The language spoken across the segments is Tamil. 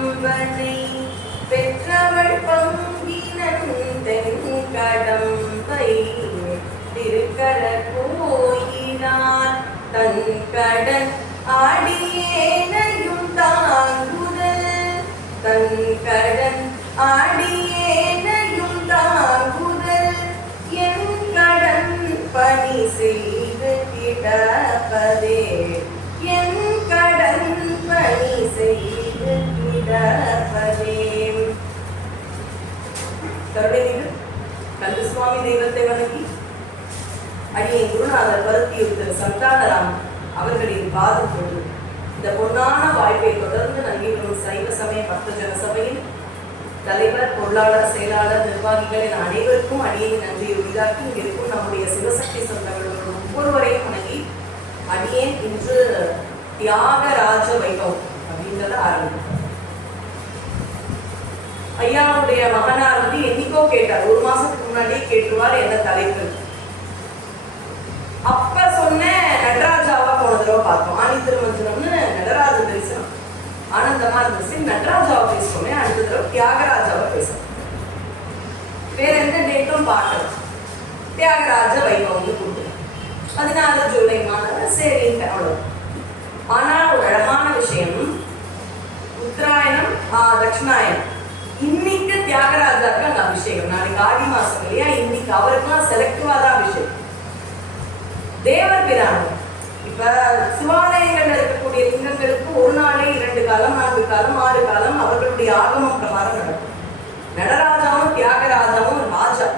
கடம்பனை பெற்றவள் பங்கினன் தென்கடம்பை திருக்கர கோயினார் தன் கடன் ஆடியேனையும் தாங்குதல் தன் கடன் ஆடியேனையும் தாங்குதல் என் கடன் பணி செய்து கிடப்பதே என் கடன் பணி செய்து கிடப்பதே. கருணைமிகு கந்தசுவாமி தெய்வத்தை வணங்கி அடியை குருநாதர் பருத்தியுத்தர் சந்தானராம் அவர்களின் பாதம் கொண்டு இந்த பொன்னான வாய்ப்பை தொடர்ந்து நல்கி வரும் சைவ சமய பக்த ஜன சபையின் தலைவர், பொருளாளர், செயலாளர், நிர்வாகிகள் என அனைவருக்கும் அடியை நன்றியை உரிதாக்கி இங்கிருக்கும் நம்முடைய சிவசக்தி சொந்தங்களோடு ஒவ்வொருவரையும் வணங்கி அடியேன் இன்று தியாகராஜ வைபவம் அப்படின்றத ஆரம்பித்தார். ஐயாவுடைய மகனார் என்னைக்கோ கேட்டார், ஒரு மாசத்துக்கு முன்னாடியே கேட்டுருவார் என்ன தலைப்பு. அப்ப சொன்ன நடராஜாவா போன தடவை பார்த்தோம். ஆணி திருமஞ்சனம்னு நடராஜ தரிசனம் ஆனந்தமா இருந்துச்சு. நடராஜாவை பேசுவோமே, அடுத்த தடவை தியாகராஜாவை பேசணும். வேற எந்த டேட்டும் பார்க்கலாம். தியாகராஜ வைபவம்னு கொடுத்து 14 ஜூலை மாதம் சரிங்க அவ்வளவு. ஆனா ஒரு அழகான விஷயம், உத்தராயணம் தட்சிணாயனம் இன்னைக்கு தியாகராஜாவுக்கு அந்த அபிஷேகம். நாளைக்கு ஆடி மாசம் இல்லையா, இன்னைக்கு அவருக்குலாம் செலக்டிவா தான் அபிஷேகம். தேவர் பிராணம் இப்ப சிவாலயங்கள்ல இருக்கக்கூடிய லிங்கங்களுக்கு ஒரு நாளே 2 காலம் 4 காலம் 6 காலம் அவர்களுடைய ஆகமம் பிரகாரம் நடக்கும். நடராஜாவும் தியாகராஜாவும் ராஜா.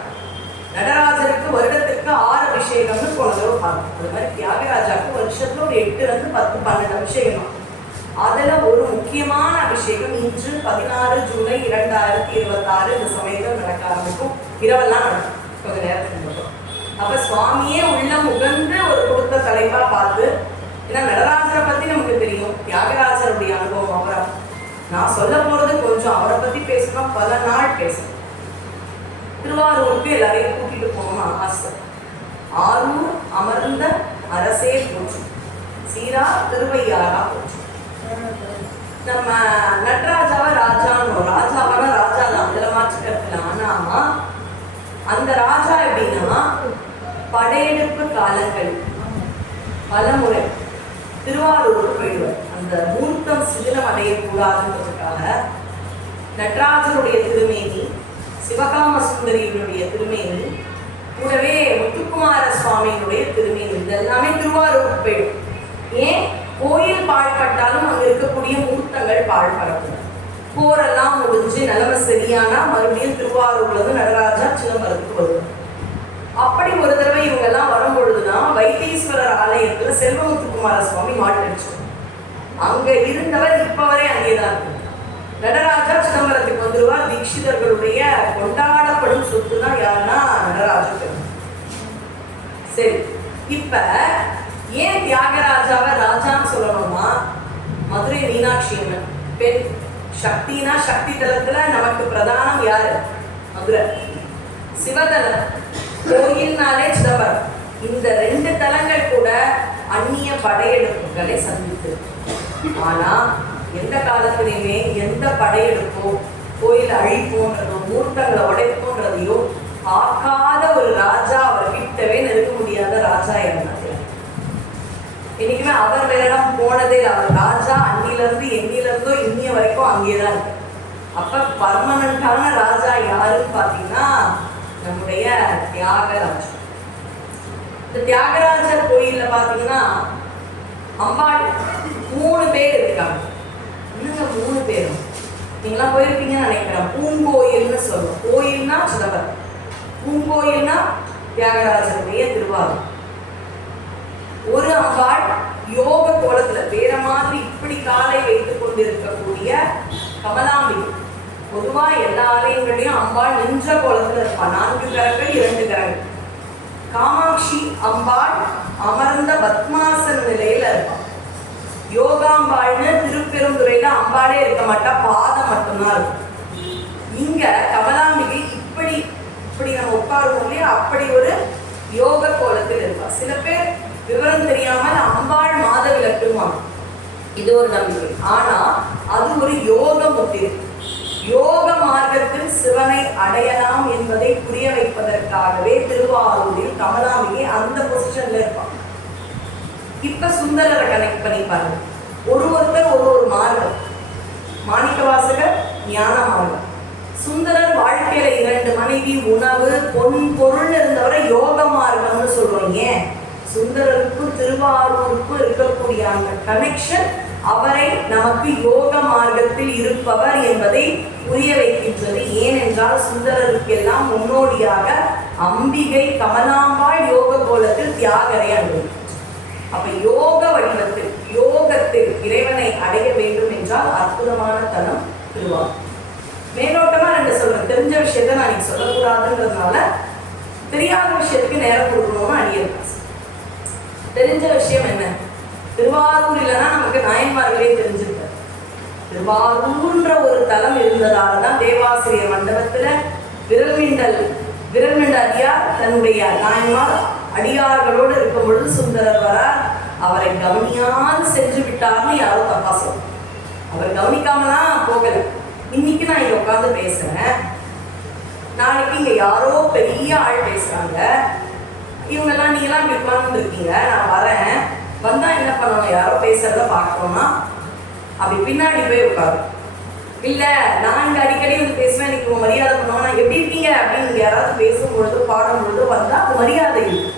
நடராஜருக்கு வருடத்திற்கு 6 அபிஷேகம்னு போனதோ பார்க்கணும். அது மாதிரி தியாகராஜாவுக்கு வருஷத்துல ஒரு 8 to 10 12 அபிஷேகம். அதுல ஒரு முக்கியமான அபிஷேகம் இன்று 16 ஜூலை 2026 இந்த சமயத்தில் நடக்க ஆரம்பிக்கும். இரவெல்லாம் நடக்கும் கொஞ்ச நேரத்துக்கு மட்டும். அப்ப சுவாமியே உள்ள முகந்து ஒரு கொடுத்த தலைப்பா பார்த்து, ஏன்னா நடராஜரை பத்தி நமக்கு தெரியும், தியாகராஜருடைய அனுபவம் அவரை நான் சொல்ல போறது கொஞ்சம். அவரை பத்தி பேசணும், பல நாள் பேசணும். திருவாரூருக்கு எல்லாரையும் கூட்டிட்டு போகணும் ஆசை. ஆரூர் அமர்ந்த அரசே போச்சு, சீரா திருவையாரா போச்சு. நம்ம நடராஜாவை ராஜான்னு, ராஜாவான ராஜா தான், அதுல மாற்றுக்கிறதுல. ஆனா அந்த ராஜா எப்படின்னா படையெடுப்பு காலங்கள் பலமுறை திருவாரூருக்கு போயிடுவார். அந்த மூர்த்தம் சிதிலம் அடையக்கூடாதுன்றதுக்காக நடராஜருடைய திருமேனி, சிவகாம சுந்தரியினுடைய திருமேனி, கூடவே முத்துக்குமார சுவாமியினுடைய திருமேனி, இதெல்லாமே திருவாரூருக்கு போயிடும். ஏன்? கோயில் பாழ்பட்டாலும் அங்க இருக்கக்கூடிய மூர்த்தங்கள் பாழ்படக்கூடாது. போரெல்லாம் முடிஞ்சு நிலைமை சரியானா மறுபடியும் திருவாரூர்ல இருந்து நடராஜா சிதம்பரத்துக்கு வருவார். அப்படி ஒரு தடவை இவங்க எல்லாம் வரும்பொழுதுதான் வைத்தீஸ்வரர் ஆலயத்துல செல்வமுத்துக்குமார சுவாமி மாட்டிடுச்சு. அங்க இருந்தவர் இப்ப வரை அங்கேதான் இருக்கு. நடராஜா சிதம்பரத்துக்கு வந்துருவார். தீட்சிதர்களுடைய கொண்டாடப்படும் சொத்து தான் யாருன்னா நடராஜா. சரி, இப்ப ஏன் தியாகராஜாவை ராஜான்னு சொல்லணும்னா, மதுரை மீனாட்சி அம்மன் பெண் சக்தினா, சக்தி தலத்துல நமக்கு பிரதானம் யாரு? மதுரை. சிவதலம் கோயில்னாலே சிதம்பரம். இந்த 2 தலங்கள் கூட அந்நிய படையெடுப்புகளை சந்தித்து. ஆனா எந்த காலத்திலையுமே எந்த படையெடுப்போ கோயில் அழிப்போன்றதோ மூர்த்தங்களை உடைப்போன்றதையோ பார்க்காத ஒரு ராஜா, அவர் கிட்டவே நெருங்க முடியாத ராஜா என்ன என்னைக்குமே அவர் வேறிடம் போனதே. அவர் ராஜா அன்னிலிருந்து எண்ணிலிருந்தோ இன்னிய வரைக்கும் அங்கேதான் இருக்கு. அப்ப பர்மனண்டான ராஜா யாருன்னு பாத்தீங்கன்னா நம்முடைய தியாகராஜர். இந்த தியாகராஜர் கோயில்ல பாத்தீங்கன்னா அம்பாள் 3 பேர் இருக்காங்க. என்னங்க 3 பேரும்? நீங்களாம் போயிருப்பீங்கன்னு நினைக்கிறேன். பூங்கோயில்னு சொல்லுவோம். கோயில்னா சிதம்பரம், பூங்கோயில்னா தியாகராஜருடைய திருவாரூர். ஒரு அம்பாள் யோக கோலத்துல வேற மாதிரி இப்படி காலை வைத்துக் கொண்டிருக்கக்கூடிய கமலாம்பிகை. பொதுவா எல்லா ஆலயங்களையும் அம்பாள் நின்ற கோலத்துல இருப்பா. 4 கரங்கள் 2 கரங்கள். காமாட்சி அம்பாள் அமர்ந்த பத்மாசன நிலையில இருப்பா. யோகாம்பாள்னு திருப்பெருந்துறையில அம்பாளே இருக்க மாட்டா, பாதம் மட்டும்தான் இருக்கும். இங்க கமலாம்பிகை இப்படி இப்படி நம்ம உட்காருவோம் இல்லையா, அப்படி ஒரு யோக கோலத்தில் இருப்பா. சில பேர் விவரம் தெரியாமல் அம்பாள் மாதவிலக்குவாங்க, இது ஒரு நம்பிக்கை. ஆனா அது ஒரு யோக முத்திரை. யோக மார்க்கத்தில் சிவனை அடையலாம் என்பதை புரிய வைப்பதற்காகவே திருவாரூரில் கமலாம்பிகை அந்த பொசிஷன்ல இருப்பான். இப்ப சுந்தரரை கனெக்ட் பண்ணி பாருங்க. ஒருத்தர் ஒரு மார்க்கம். மாணிக்கவாசகர் ஞான மார்க்கம். சுந்தரர் வாழ்க்கையில 2 மனைவி, உணவு, பொருள் இருந்தவரை யோக மார்க்கம்னு சொல்றோம். ஏன்? சுந்தரருக்கும் திருவாரூருக்கும் இருக்கக்கூடிய அந்த கனெக்ஷன் அவரை நமக்கு யோக மார்க்கத்தில் இருப்பவர் என்பதை புரிய வைக்கின்றது. ஏனென்றால் சுந்தரருக்கெல்லாம் முன்னோடியாக அம்பிகை கமலாம்பாள் யோக கோலத்தில் தியாகரை அனுபவித்தார். அப்ப யோக வடிவத்தில் யோகத்தில் இறைவனை அடைய வேண்டும் என்றால் அற்புதமான தலம் திருவாரூர். மேலோட்டமா 2 சொல்றேன். தெரிஞ்ச விஷயத்த நான் இன்னைக்கு சொல்லக்கூடாதுன்றதுனால தெரியாத விஷயத்துக்கு நேரம் கொடுக்கணும்னு அடியேன். தெரிஞ்ச விஷயம் என்ன? திருவாரூர் இல்லைன்னா நமக்கு நாயன்மார்களே தெரிஞ்சிருக்க. திருவாரூர்ன்ற ஒரு தலம் இருந்ததாலதான் தேவாசிரியர் மண்டபத்துல விரல்மிண்ட அடியார் தன்னுடைய நாயன்மார் அடியார்களோடு இருக்கும் பொழுது சுந்தரர் வரார். அவரை கவனியாது சென்று விட்டார்னு யாரும் தப்பா சொல்ல. அவர் கவனிக்காமலாம் போகல. இன்னைக்கு நான் இங்க உட்காந்து பேசுறேன், நாளைக்கு இங்க யாரோ பெரிய ஆள் பேசுறாங்க, இவங்கெல்லாம் நீங்களாம் இப்படி உட்கார்ந்து இருக்கீங்க, நான் வரேன், வந்தா என்ன பண்ணணும்? யாரோ பேசுறத பார்க்கணும்னா அப்படி பின்னாடி போய் உட்காரு. இல்ல நான் இங்க அடிக்கடி வந்து பேசுவேன், எனக்கு மரியாதை பண்ணுவாங்க, எப்படி இருக்கீங்க அப்படின்னு யாராவது பேசும் பொழுது பாடும் பொழுது வந்தா அது மரியாதை இல்லை.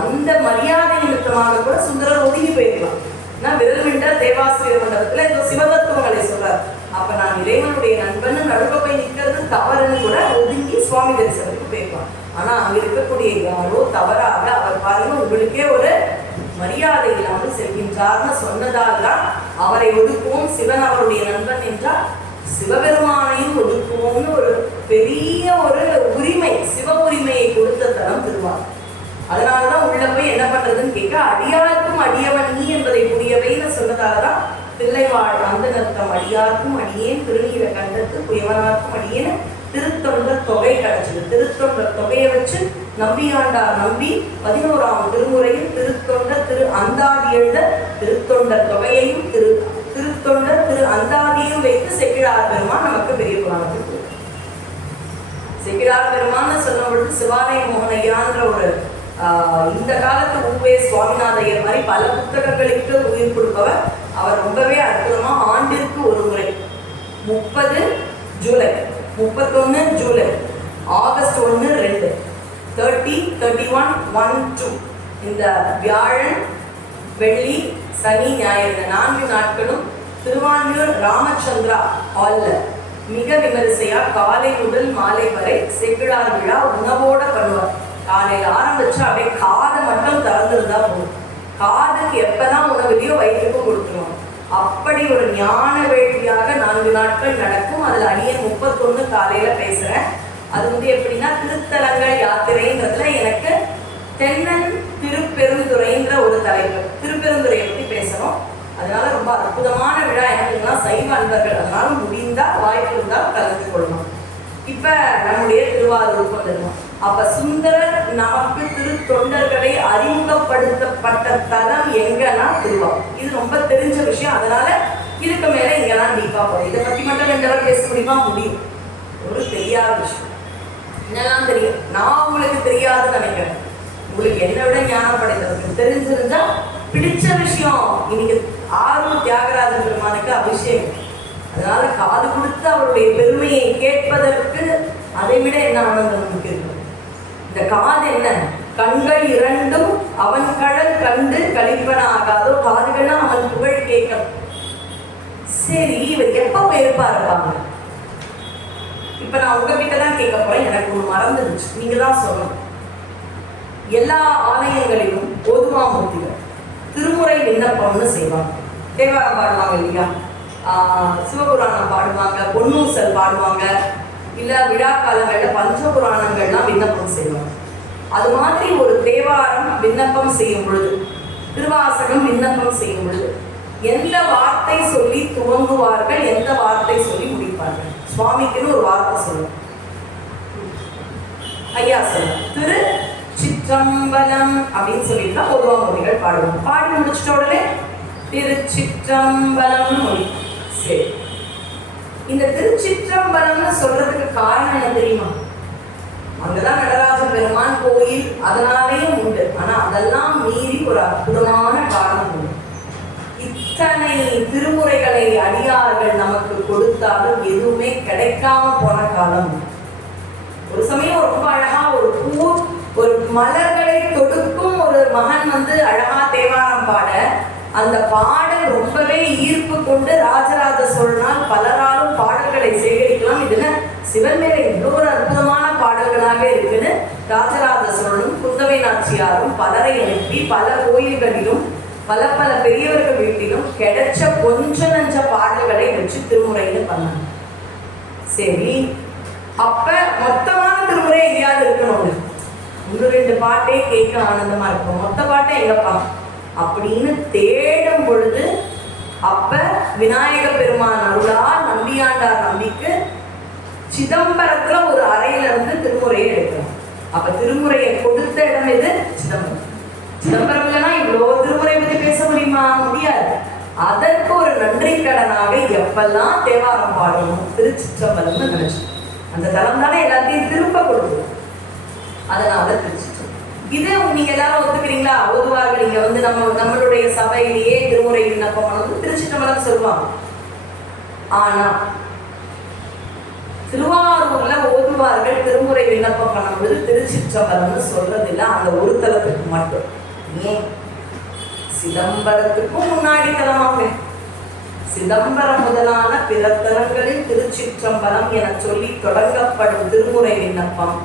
அந்த மரியாதை நிமித்தமாக கூட சுந்தரர் ஒதுங்கி போயிருக்கலாம். நான் விரல்மிண்ட தேவாசிரியர் மண்டபத்துல இந்த சிவதத்துவங்களை சொல்றாரு. அப்ப நான் இறைவனுடைய நண்பன் நடுக்க போய் நிற்கிறது தவறுன்னு கூட ஒதுங்கி சுவாமி தரிசனத்துக்கு போயிருக்கலாம். ஆனா அங்க இருக்கக்கூடிய யாரோ தவறாக அவர் பாருங்க உங்களுக்கே ஒரு மரியாதை இல்லாமல் செல்கின்றார்னு சொன்னதால் தான் அவரை ஒதுக்குவோம். சிவன் அவருடைய நண்பன் என்றால் சிவபெருமானையும் ஒதுக்குவோம்னு ஒரு பெரிய ஒரு உரிமை, சிவ உரிமையை கொடுத்த தலம் திருவாரூர். அதனாலதான் உள்ள போய் என்ன பண்றதுன்னு கேட்க, அடியாருக்கும் அடியவன் நீ என்பதை புரியவைன்னு சொன்னதாலதான் தில்லைவாழ் அந்த நர்த்தம் அடியாருக்கும் அடியேன் திருநீர கண்டத்து புயவனாருக்கும் அடியேன்னு திருத்தொண்டர் தொகை கிடைச்சது. திருத்தொண்டர் தொகையை வச்சு நம்பியாண்டார் நம்பி 11ஆம் திருமுறையில் திருத்தொண்டர் திரு அந்தாதி எழுத திருத்தொண்டர் தொகையையும் திருத்தொண்டர் திரு அந்தாதியும் வைத்து செக்கிழார் பெருமான் நமக்கு பெரிய புராணத்துக்கு. செக்கிழார் பெருமான்னு சொல்லும் பொழுது சிவாலய மோகனையான்ற ஒரு இந்த காலத்து ஊவே சுவாமிநாதையர் மாதிரி பல புத்தகங்களுக்கு உயிர் கொடுப்பவர். அவர் ரொம்பவே அற்புதமா ஆண்டிற்கு ஒரு முறை 30 ஜூலை, 31 ஜூலை, ஆகஸ்ட் 1, 2, 30, 31, 1, 2 இந்த வியாழன், வெள்ளி, சனி, ஞாயிறு இந்த 4 நாட்களும் திருவான்மியூர் ராமச்சந்திரா ஹால்ல மிக விமரிசையா காலை முதல் மாலை வரை செக்கிழார் விழா உணவோட பண்ணுவார். காலையில் ஆரம்பிச்சா அப்படியே காதை மட்டும் திறந்துருந்தா போதும். காதுக்கு எப்பதான் உணவுலையோ வயிற்றுக்கும் கொடுத்துருவோம். அப்படி ஒரு ஞான வேள்வியாக 4 நாட்கள் நடக்கும். அதுல அடியேன் 31 காலையில பேசுறேன். அது வந்து எப்படின்னா திருத்தலங்கள் யாத்திரைன்றதுல எனக்கு தென்னன் திருப்பெருந்துறைன்ற ஒரு தலைப்பு, திருப்பெருந்துறையை பத்தி பேசணும். அதனால ரொம்ப அற்புதமான விழா. எனக்குலாம் சைவ அன்பர்கள், அதனால முடிந்தா வாய்ப்பு இருந்தால் கலந்து கொள்ளணும். இப்ப நம்முடைய திருவாரூருக்கு வந்துடணும். அப்ப சுந்தரர் நமக்கு திருத்தொண்டர்களை அறிமுகப்படுத்தப்பட்ட தலம் எங்கன்னா திருவாரூர். இது ரொம்ப தெரிஞ்ச விஷயம். அதனால இதுக்கு மேல இங்கெல்லாம் டீப்பா போகும். இதை பத்தி மட்டும் 2 hour பேச முடியும். ஒரு தெரியாத விஷயம் என்னெல்லாம் தெரியும், நான் உங்களுக்கு தெரியாதுன்னு நினைக்கிறேன். உங்களுக்கு என்னை விட ஞானம் படைத்தவர்கள் தெரிஞ்சிருந்தா பிடிச்ச விஷயம். இன்னைக்கு ஆரூர் தியாகராஜ பெருமானுக்கு அபிஷேகம். அதனால காது கொடுத்து அவருடைய பெருமையை கேட்பதற்கு அதை விட என்ன ஆனந்தம் நமக்கு இருக்கு. இந்த காது என்ன, கண்கள் 2ம் அவன் கடல் கண்டு கழிப்பன ஆகாதோ, காதுகள்னா அவன் புகழ் கேட்கணும். சரி, இவர் எப்ப உயர்ப்பா இருப்பாங்க? இப்ப நான் உங்ககிட்ட தான் கேட்க போறேன். எனக்கு ஒண்ணு மறந்துடுச்சு, நீங்க தான் சொல்லணும். எல்லா ஆலயங்களிலும் ஓதுவாமூர்த்திகள் திருமுறை விண்ணப்பம்னு செய்வாங்க. தேவாரம் பாடுவாங்க இல்லையா, சிவபுராணம் பாடுவாங்க, பொன்னூசல் பாடுவாங்க, இல்ல விழா காலங்கள்ல பஞ்சபுராணங்கள்லாம் விண்ணப்பம் செய்வாங்க. அது மாதிரி ஒரு தேவாரம் விண்ணப்பம் செய்யும் பொழுது, திருவாசகம் விண்ணப்பம் செய்யும் பொழுது எந்த வார்த்தை சொல்லி துவங்குவார்கள், எந்த வார்த்தை சொல்லி முடிப்பார்கள்? சுவாமிக்குன்னு ஒரு வார்த்தை சொல்லுவோம். ஐயா சொல்லுவோம், திரு சிற்றம்பலம் அப்படின்னு சொல்லிட்டு ஓதுவாமூர்த்திகள் பாடுவோம். பாடி முடிச்சிட்ட உடனே திருச்சிற்றம்பலம் மொழி. சரி, இந்த திருச்சிற்றம்பலம்னு சொல்றதுக்கு காரணம் என்ன தெரியுமா? அங்கதான் நடராஜ பெருமான் கோயில், அதனாலேயும் உண்டு. ஆனா அதெல்லாம் மீறி ஒரு அற்புதமான காரணம் உண்டு. இத்தனை திருமுறைகளை அடியார்கள் நமக்கு கொடுத்தாலும் எதுவுமே கிடைக்காம போன காலம். ஒரு சமயம் ரொம்ப அழகா ஒரு பூ, ஒரு மலர்களை தொடுக்கும் ஒரு மகன் அழகா தேவாரம் பாட, அந்த பாடல் ரொம்பவே ஈர்ப்பு கொண்டு ராஜராஜ சோழனால் பலராலும் பாடல்களை சேகரிக்கலாம். இதுல சிவன் மேல இவ்வளோ ஒரு அற்புதமான பாடல்களாக இருக்குன்னு ராஜராஜ சோழனும் குந்தவை நாச்சியாரும் பலரை அனுப்பி பல கோயில்களிலும் பல பல பெரியவர்கள் வீட்டிலும் கிடைச்ச கொஞ்ச நஞ்ச பாடல்களை வச்சு திருமுறைன்னு பண்ணாங்க. சரி, அப்ப மொத்தமான திருமுறை எங்கேயாவது இருக்கணும், 1-2 பாட்டே கேட்க ஆனந்தமா இருக்கும், மொத்த பாட்டை எங்கப்பா அப்படின்னு தேடும் பொழுது அப்ப விநாயக பெருமான் அருளால் நம்பியாண்டார் நம்பிக்கு சிதம்பரத்துல ஒரு அறையில இருந்து திருமுறையை எடுக்கிறோம். அப்ப திருமுறையை கொடுத்த இடம் எது? சிதம்பரம். சிதம்பரம் இல்லைன்னா இவ்வளோ திருமுறை பத்தி பேச முடியுமா? முடியாது. அதற்கு ஒரு நன்றி கடனாக எப்பெல்லாம் தேவாரம் பாடணும் திருச்சிற்றம்பலம்னு நினைச்சோம். அந்த தலம் தானே எல்லாத்தையும் திரும்ப கொடுக்கும், அதனால திருச்சிற்றம்பலம். இது நீங்க எல்லாரும் ஒத்துக்கிறீங்களா? ஓதுவார்கள் இங்க நம்மளுடைய சபையிலேயே திருமுறை விண்ணப்பம் திருச்சிற்றம்பலம் சொல்லுவாங்க. ஆனா திருவாரூர்ல ஓதுவார்கள் திருமுறை விண்ணப்பம் பண்ணும்போது திருச்சிற்றம்பலம்னு சொல்றதில்லை, அந்த ஒரு தலத்துக்கு மட்டும். ஏன்? சிதம்பரத்துக்கும் முன்னாடி தலமாங்க. சிதம்பரம் முதலான பிற தலங்களில் திருச்சிற்றம்பலம் என சொல்லி தொடங்கப்படும் திருமுறை விண்ணப்பம்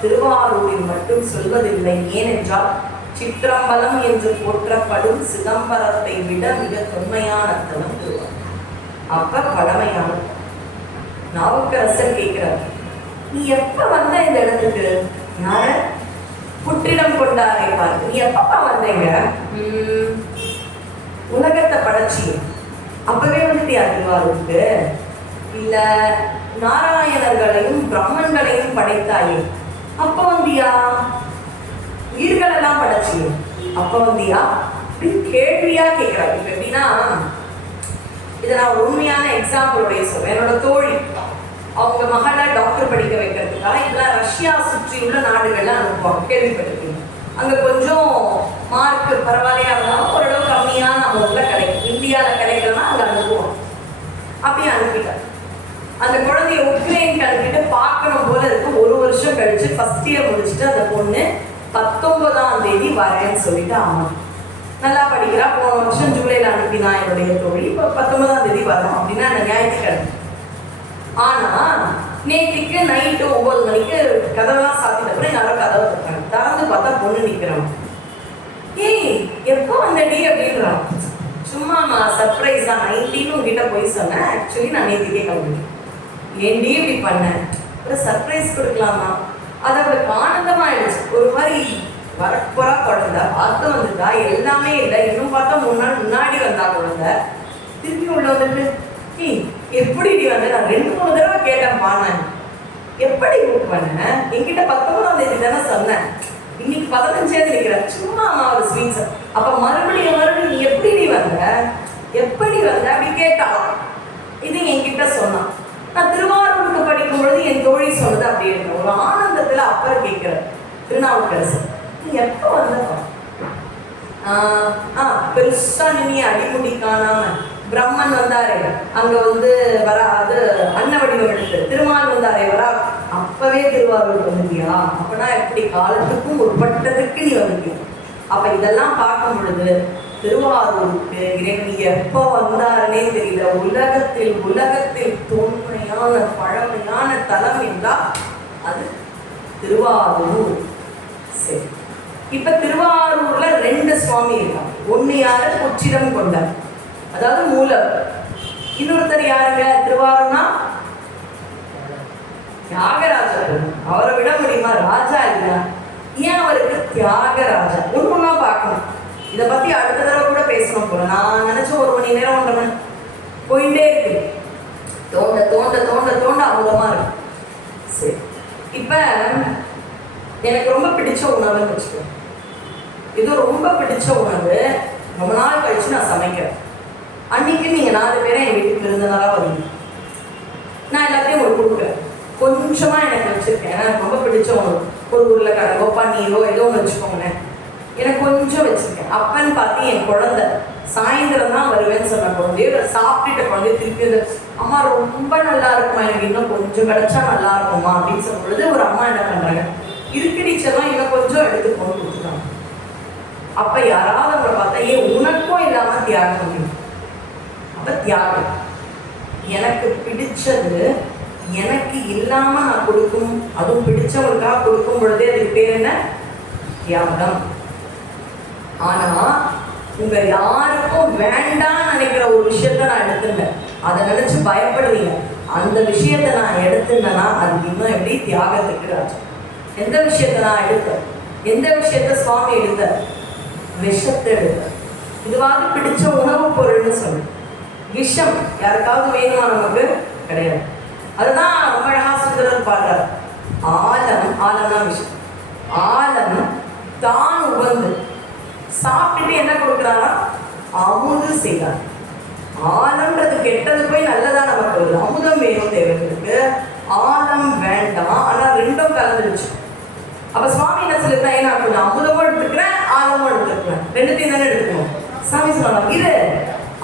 திருவாரூரில் மட்டும் சொல்வதில்லை. ஏனென்றால் சிற்றம்பலம் என்று போற்றப்படும் சிதம்பரத்தை விட மிக தொன்மையான தலம் திருவாரூர். அப்ப பழமையான. நாவுக்கரசர் கேட்கிறார், நீ எப்ப வந்த இந்த இடத்துக்கு? யார? புற்றிடம் கொண்டாரை பார்த்து. நீ எப்பப்பா வந்தீங்க? உலகத்தை படைச்சி அப்பவே வந்துட்டியா திருவாரூருக்கு? இல்ல நாராயணர்களையும் பிரம்மன்களையும் படைத்தாயே அப்ப வந்தியா? உயிர்கள் எல்லாம் படைச்சி அப்ப வந்தியா அப்படின்னு கேள்வியா கேட்கிறார். இப்ப எப்படின்னா, இதை நான் ஒரு உண்மையான எக்ஸாம்பிளுடைய சொல்றேன். என்னோட தோழி அவங்க மகளை டாக்டர் படிக்க வைக்கிறதுக்காக இதெல்லாம் ரஷ்யா சுற்றியுள்ள நாடுகள்லாம் அனுப்புவாங்க, கேள்விப்பட்டிருக்கீங்க. அங்க கொஞ்சம் மார்க் பரவாயில்லையா இருந்தாலும் ஓரளவு கம்மியான அமௌண்ட்ல கிடைக்கும். இந்தியாவில் கிடைக்கலன்னா அங்க அனுப்புவோம். அப்படி அனுப்பிட்டார். அந்த குழந்தைய உக்ரைனுக்கு அனுப்பிட்டு பார்க்கணும் போல இருக்கு. 1 வருஷம் கழிச்சு ஃபர்ஸ்ட் இயர் முடிச்சுட்டு அந்த பொண்ணு 19ஆம் தேதி வரேன்னு சொல்லிட்டு ஆமா நல்லா படிக்கிறா. போன வருஷம் ஜூலைல அனுப்பினா என்னுடைய தோழி. இப்போ 19ஆம் தேதி வரோம் அப்படின்னா ஞாயிற்றுக்கிழமை. ஆனா நேற்றுக்கு நைட்டு 9 மணிக்கு கதவெல்லாம் சாத்திட்ட அப்புறம் யாரோ கதவை தட்டாங்க. திறந்து பார்த்தா பொண்ணு நிற்கிறோம். ஏய் எப்போ வந்தடி அப்படின்றான். சும்மா சர்ப்ரைஸ் தான், 19 உங்ககிட்ட போய் சொன்னேன், ஆக்சுவலி நான் நேற்றுக்கே கிளம்பிட்டேன். ஏன்டி இப்படி பண்ணேன்? ஒரு சர்ப்ரைஸ் கொடுக்கலாமா? அது அவளுக்கு ஆனந்தமாயிடுச்சு. ஒரு மாதிரி வரப்போறா குழந்தை பார்த்து வந்துட்டா, எல்லாமே இல்லை. இன்னும் பார்த்தா முன்னாடி வந்தா குழந்தை. திருப்பி உள்ள வந்துட்டு, ஏய் எப்படி நீ வந்து நான் 2-3 தடவை கேட்டேன் பானேன், எப்படி புக் பண்ணேன்? என்கிட்ட 19ஆம் தேதி தானே சொன்னேன், இன்னைக்கு 15ஆம் நிற்கிறேன். சும்மா ஒரு ஸ்வீட்ஸ். அப்ப மறுபடியும் நீ எப்படி வந்த அப்படி கேட்டாலும் இது என்கிட்ட சொன்னான். நான் திருவாரூருக்கு படிக்கும் பொழுது என் தோழி சொன்னது அப்படி இருக்கு. ஒரு ஆனந்தத்துல அப்புறம் கேட்கிறேன், திருநாவுக்கரசர் நீ எப்போ வந்தப்பா? பெருசா நீ அடிமுடி காணாம பிரம்மன் வந்தாரே அங்க வர, அது அன்ன வடிவம் எடுத்து திருமால் வந்தாரே வரா, அப்பவே திருவாரூர் வந்துட்டியா? அப்பனா எப்படி காலத்துக்கும் உட்பட்டதுக்கு நீ வந்துட்டியா? அப்ப இதெல்லாம் பார்க்கும் பொழுது திருவாரூருக்கு இறைவன் எப்போ வந்தாருன்னே தெரியல. உலகத்தில் தொன்மையான பழமையான தலம் என்றால் அது திருவாரூர். சரி, இப்ப திருவாரூர்ல 2 சுவாமி இருக்காங்க. ஒண்ணு யாரு? பொற்றிடம் கொண்டார், அதாவது மூலம். இன்னொருத்தர் யாருங்க? திருவாரூர்னா தியாகராஜர். அவரை விட முடியுமா? ராஜா இல்லையா? ஏன் அவருக்கு தியாகராஜா? ஒண்ணா பார்க்கணும். இதை பத்தி அடுத்த தடவை கூட பேசணும் போல. நான் நினைச்ச 1 மணி நேரம் 1.5 மணி போயிட்டே இருக்கு. தோண்ட தோண்ட தோண்ட தோண்ட அவ்வளோமா இருக்கு. சரி, இப்ப எனக்கு ரொம்ப பிடிச்ச உணவுன்னு வச்சுக்கோ. இது ரொம்ப பிடிச்ச உணவு. ரொம்ப நாள் கழிச்சு நான் சமைக்கிறேன். அன்னைக்கு நீங்க 4 பேரை என் வீட்டுக்கு விருந்தினரா வரீங்க. நான் எல்லாத்தையும் உங்களுக்கு கொடுக்குறேன். கொஞ்சமா எனக்கு வச்சிருக்கேன். எனக்கு ரொம்ப பிடிச்ச ஒரு உருளைக்கிழங்கோ பன்னீரோ ஏதோ ஒன்று வச்சுக்கோங்களேன். எனக்கு கொஞ்சம் வச்சிருக்கேன். அப்பன்னு பார்த்து என் குழந்தை சாயந்தரம் தான் வருவேன்னு சொன்ன குழந்தைய சாப்பிட்டுட்ட குழந்தைய திருப்பி வந்து அம்மா ரொம்ப நல்லா இருக்குமா, எனக்கு இன்னும் கொஞ்சம் கிடைச்சா நல்லா இருக்குமா அப்படின்னு சொல்லும் பொழுது ஒரு அம்மா என்ன பண்றாங்க, இருக்கு டீச்சர்லாம் இன்னும் கொஞ்சம் எடுத்துக்கோன்னு கொடுத்துருக்காங்க. அப்ப யாராவது அவங்களை பார்த்தா ஏன் உனக்கும் இல்லாம தியாகம் முடியும். அப்ப தியாகம் எனக்கு பிடிச்சது எனக்கு இல்லாம நான் கொடுக்கும், அதுவும் பிடிச்சவங்களுக்காக கொடுக்கும் பொழுதே அதுக்கு பேர் என்ன, தியாகம். ஆனா உங்க யாருக்கும் வேண்டாம்னு நினைக்கிற ஒரு விஷயத்த நான் எடுத்துட்டேன், அதை நினைச்சு பயப்படுவீங்க. அந்த விஷயத்த நான் எடுத்துட்டேன்னா அதுக்கு இன்னும் எப்படி தியாகத்துக்கு ராஜா. எந்த விஷயத்த நான் எடுத்தேன், எந்த விஷயத்த சுவாமி எடுத்த, விஷத்தை எடுத்த. இதுவாக பிடிச்ச உணவு பொருள்னு சொல்லு. விஷம் யாருக்காவது வேணுமா, நமக்கு கிடையாது. அதுதான் ரொம்ப அழகா சுந்தரர் பாடுறார். ஆலம்னா விஷம். ஆலம் தான் உகந்து சாப்பிட்டுட்டு என்ன கொடுக்குறாரா, அமுது செய்தார். ஆலம்ன்றது கெட்டது போய் நல்லதா நமக்கு வருது. அமுதம் வேணும் தேவர்களுக்கு, ஆலம் வேண்டாம். ஆனா ரெண்டும் கலந்துருச்சு. அப்ப சுவாமி என்ன சொல்லிருக்கா, நான் கொஞ்சம் அமுதமும் எடுத்துக்கிறேன் ஆலமும் எடுத்துக்கிறேன், ரெண்டுத்தையும் தானே எடுத்துக்கணும். சாமி சொல்லலாம், இரு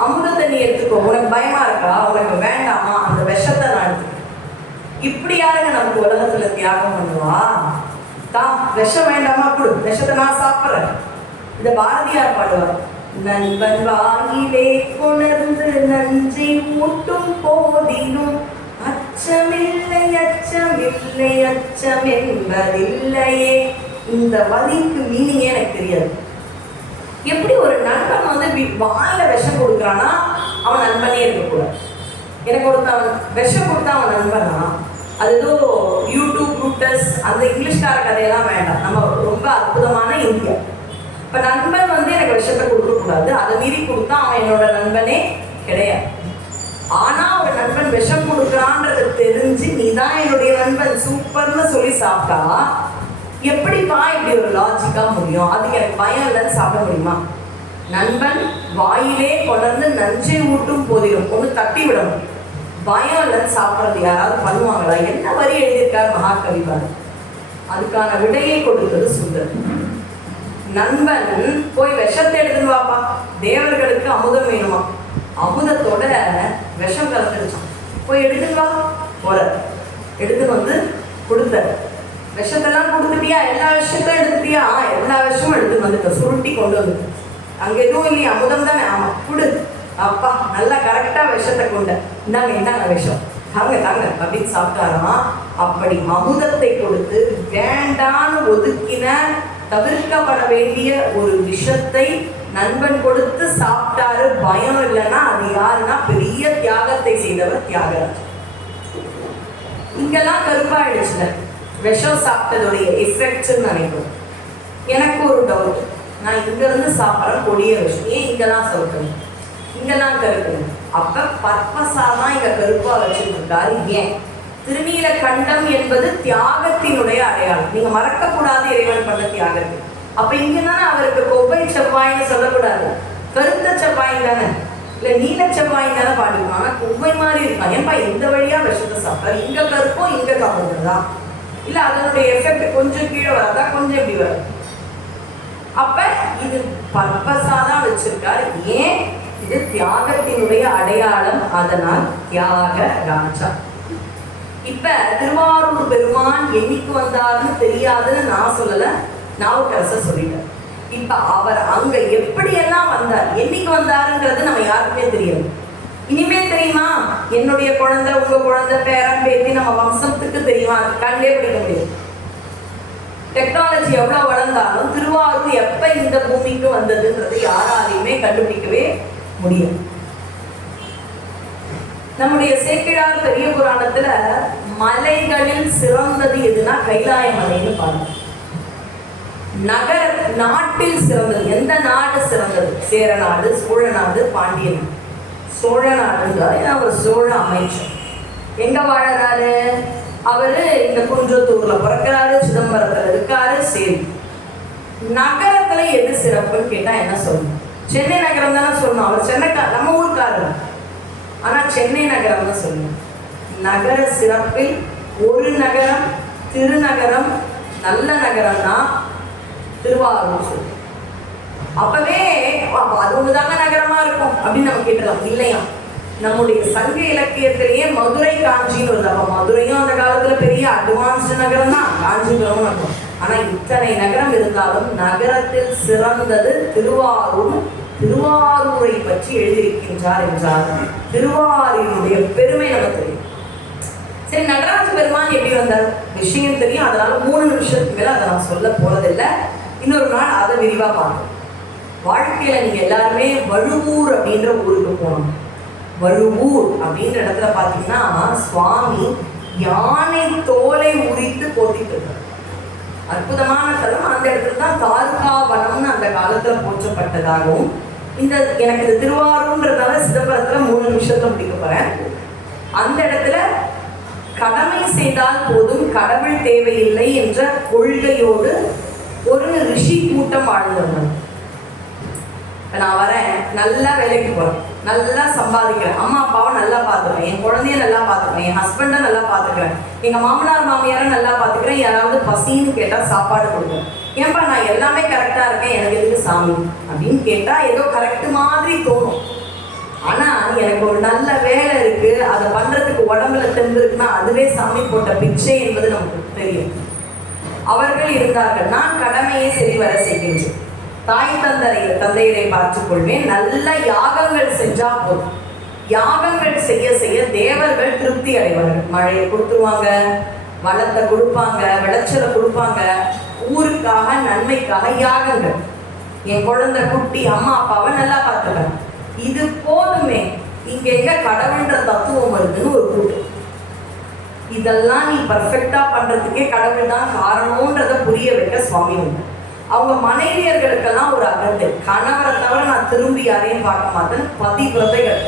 அமுதத்தை நீ எடுத்துக்கோ, உனக்கு பயமா இருக்கா, உனக்கு வேண்டாமா, அந்த விஷத்தை நான் எடுத்துக்கிறேன். இப்படி யாருங்க நமக்கு உலகத்துல தியாகம் பண்ணுவா? தான் விஷம் வேண்டாமா, கொடு, விஷத்தை நான் சாப்பிட்றேன். இந்த பாரதியார் பாடுவார், நண்பன் வாயிலே கொணர்ந்து நஞ்சை ஊட்டும் போதிலும் அச்சமில்லை அச்சமில்லை அச்சம் என்பதில்லையே. இந்த வரிக்கு மீனிங்கே எனக்கு தெரியாது. எப்படி ஒரு நண்பன் வந்து வாயில விஷம் கொடுக்குறான்னா அவன் நண்பனே இருக்கக்கூடாது. எனக்கு ஒருத்தன் விஷம் கொடுத்தா அவன் நண்பனா, அது ஏதோ யூடியூப் ரூட்டர்ஸ் அந்த இங்கிலீஷ்கார கதையெல்லாம் வேண்டாம். நம்ம ரொம்ப அற்புதமான இந்தியா. இப்போ நண்பன் வந்து எனக்கு விஷத்தை கொடுக்கக்கூடாது, அதை மீறி கொடுத்தா அவன் என்னோட நண்பனே கிடையாது. ஆனா ஒரு நண்பன் விஷம் கொடுக்குறான்றது தெரிஞ்சு நீ தான் என்னுடைய நண்பன் சூப்பர்னு சொல்லி சாப்பிட்டா எப்படிப்பா இப்படி ஒரு லாஜிக்கா முடியும்? அதுக்கு எனக்கு பயம் இல்லைன்னு சாப்பிட முடியுமா? நண்பன் வாயிலே கொண்டு நஞ்சை ஊட்டும் போதிலும் ஒன்று தட்டி விடணும். பயம் இல்லைன்னு சாப்பிட்றது யாராவது பண்ணுவாங்களா? என்ன வரி எழுதியிருக்கார் மகாகவி பாரதி? அதுக்கான விடையை கொடுத்தது சுந்தர். நண்பன் போய் விஷத்தை எடுத்துன்னு வாப்பா, தேவர்களுக்கு அமுதம் வேணுமா, அமுதத்தோட விஷம் கலந்துருச்சான், போய் எடுத்துன்னு வா. போற எடுத்துன்னு வந்து கொடுத்த விஷத்தெல்லாம் கொடுத்துட்டியா, எல்லா விஷயத்தையும் எடுத்துட்டியா, எல்லா விஷயமும் எடுத்துன்னு வந்துட்ட, சுருட்டி கொண்டு வந்து. அங்க எதுவும் இல்லையா, அமுதம் தானே, ஆமா கொடு. அப்பா நல்லா கரெக்டா விஷத்தை கொண்ட, இந்தாங்க விஷம், தாங்க அப்படின்னு சாப்பிட்டாராம். அப்படி அமுதத்தை கொடுத்து வேண்டான்னு ஒதுக்கின தவிர்க்கப்பட வேண்டிய ஒரு விஷத்தை நண்பன் கொடுத்து சாப்பிட்டாரு. பயம் இல்லைன்னா அது யாருன்னா பெரிய தியாகத்தை செய்தவர் தியாகராஜ். இங்கெல்லாம் கருப்பாயிடுச்சுல விஷம் சாப்பிட்டதுடைய எஃபெக்ட்ஸ் நினைக்கிறோம். எனக்கு ஒரு டவுட், நான் இங்க இருந்து சாப்பிட்றேன் கொடிய விஷயம், ஏன் இங்கெல்லாம் சாப்பிடணும், இங்கெல்லாம் கருக்கணும்? அப்ப பர்பஸா தான் இங்க கருப்பா வச்சுருக்காரு. ஏன்? திருநீல கண்டம் என்பது தியாகத்தினுடைய அடையாளம். நீங்க மறக்கக்கூடாது இறைவன் பண்ண தியாகத்தை. அப்ப இங்கதானே அவருக்கு கொவ்வை செவ்வாய்ன்னு சொல்லக்கூடாது, கருத்த செவ்வாய் தானே, இல்ல நீல செவ்வாய் தானே பாடிக்கணும். ஆனா கொவ்வை மாதிரி இருக்கான். ஏன்பா இந்த வழியா விஷத்தை சாப்பிட்டாரு, இங்க கருப்போம் இங்க கவர்ந்ததா, இல்ல அதனுடைய எஃபெக்ட் கொஞ்சம் கீழே வரதா, கொஞ்சம் இப்படி வரும். அப்ப இது பர்பஸா தான் வச்சிருக்காரு. ஏன்? இது தியாகத்தினுடைய அடையாளம். அதனால் தியாக ராஜா. இப்ப திருவாரூர் பெருமான் என்னைக்கு வந்தாருன்னு தெரியாதுன்னு நான் சொல்லல, நாவுக்கரசர் சொல்லிட்டார். இப்ப அவர் அங்க எப்படியெல்லாம் வந்தார், என்னைக்கு வந்தாருங்கிறது நம்ம யாருக்குமே தெரியாது. இனிமே தெரியுமா? என்னுடைய குழந்தை, உங்க குழந்தை, பேரன் பேத்தி, நம்ம வம்சத்துக்கு தெரியுமா? கண்டே பிடிக்க முடியும். டெக்னாலஜி எவ்வளவு வளர்ந்தாலும் திருவாரூர் எப்ப இந்த பூமிக்கு வந்ததுன்றது யாராலையுமே கண்டுபிடிக்கவே முடியும். நம்முடைய சேக்கிழார் பெரிய புராணத்துல மலைகளில் சிறந்தது எதுனா கைலாய மலைன்னு பாருங்க. நாட்டில் சிறந்தது எந்த நாடு சிறந்தது? சேர நாடு, சோழ நாடு, பாண்டிய நாடு. சோழ நாடுன்றாரு, அவர் சோழ அமைச்சர். எங்க வாழறாரு அவரு? இங்க குன்றத்தூர்ல பிறக்கிறாரு, சிதம்பரத்துல இருக்காரு, சேரி. நகரத்துல எது சிறப்புன்னு கேட்டா என்ன சொல்லணும்? சென்னை நகரம் தானே சொல்லணும். அவர் சென்னைக்கார், நம்ம ஊருக்காரர். ஆனால் சென்னை நகரம் தான் சொல்லணும். நகர சிறப்பில் ஒரு நகரம், திருநகரம், நல்ல நகரம்னா திருவாரூர் சொல்லுவோம். அப்பவே அது ஒண்ணுதாங்க நகரமா இருக்கும் அப்படின்னு நம்ம கேட்டுக்கலாம். இல்லையா, நம்முடைய சங்க இலக்கியத்திலேயே மதுரை காஞ்சின்னு வருது. அப்ப மதுரையும் அந்த காலத்துல பெரிய அட்வான்ஸ்டு நகரம் தான், காஞ்சிபுரமும் இருக்கும். ஆனா இத்தனை நகரம் இருந்தாலும் நகரத்தில் சிறந்தது திருவாரூர். திருவாரூரை பற்றி எழுதியிருக்கின்றார் என்றார். திருவாரூருடைய பெருமை நமக்கு தெரியும். சரி, நடராஜ பெருமான் எப்படி வந்தார் விஷயம் தெரியும். அதனால 3 நிமிஷத்துக்கு மேல அதை நான் சொல்ல போறதில்லை. இன்னொரு நாள் அதை விரிவா பார்ப்போம். வாழ்க்கையில நீங்க எல்லாருமே வழுவூர் அப்படின்ற ஊருக்கு போகணும். வழுவூர் அப்படின்ற இடத்துல பாத்தீங்கன்னா சுவாமி யானை தோலை உரித்து போத்திட்டு இருக்கார். அற்புதமான தலம். அந்த இடத்துல தான் தாருகாவனம்னு அந்த காலத்துல போற்றப்பட்டதாகவும், எனக்கு இந்த திருவாரூர்ன்றதால சிதம்பரத்துல 3 நிமிஷத்துல முடிக்க போறேன். அந்த இடத்துல கடமை செய்தால் போதும், கடவுள் தேவையில்லை என்ற கொள்கையோடு ஒரு ரிஷி கூட்டம் வாழ்ந்து வந்தாங்க. நான் வரேன், நல்லா வேலைக்கு போறேன், நல்லா சம்பாதிக்கிறேன், அம்மா அப்பாவை நல்லா பார்த்துக்கிறேன், என் குழந்தைய நல்லா பார்த்துக்கிறேன், என் ஹஸ்பண்டை நல்லா பார்த்துக்கிறேன், எங்க மாமனார் மாமியாரை நல்லா பார்த்துக்கிறேன், யாராவது பசின்னு கேட்டா சாப்பாடு கொடுக்குறேன். ஏன்பா நான் எல்லாமே கரெக்டா இருக்கேன், எனக்கு எதுக்கு சாமி அப்படின்னு கேட்டா ஏதோ கரெக்ட் மாதிரி தோணும். ஆனா எனக்கு ஒரு நல்ல வேலை இருக்கு, அதை பண்றதுக்கு உடம்புல தெம்பு இருக்குன்னா அதுவே சாமி போட்ட பிச்சை என்பது நமக்கு தெரியும். அவர்கள் இருந்தார்கள். நான் கடமையை சரிவர செய்கின்றேன், தாய் தந்தையரை பார்த்துக் கொள்வேன், நல்ல யாகங்கள் செஞ்சா போதும். யாகங்கள் செய்ய செய்ய தேவர்கள் திருப்தி அடைவார்கள். மழையை கொடுத்துருவாங்க, வளத்தை கொடுப்பாங்க, விளைச்சலை கொடுப்பாங்க. ஊருக்காக நன்மைக்காக யாகங்கள். என் குழந்தை குட்டி அம்மா அப்பாவை நல்லா பார்த்துக்கிறேன், இது போதுமே. இங்க எங்க கடவுள்ன்ற தத்துவம் வருதுன்னு ஒரு கூட்டம். இதெல்லாம் நீ பர்ஃபெக்டா பண்றதுக்கே கடவுள் தான் காரணம்ன்றத புரிய வைக்க சுவாமி உண்டு. அவங்க மனைவியர்களுக்கெல்லாம் ஒரு அகட்டு, கணவரை தவிர நான் திரும்பி யாரையும் பார்க்க மாட்டேன், பதிவிரதைகள்.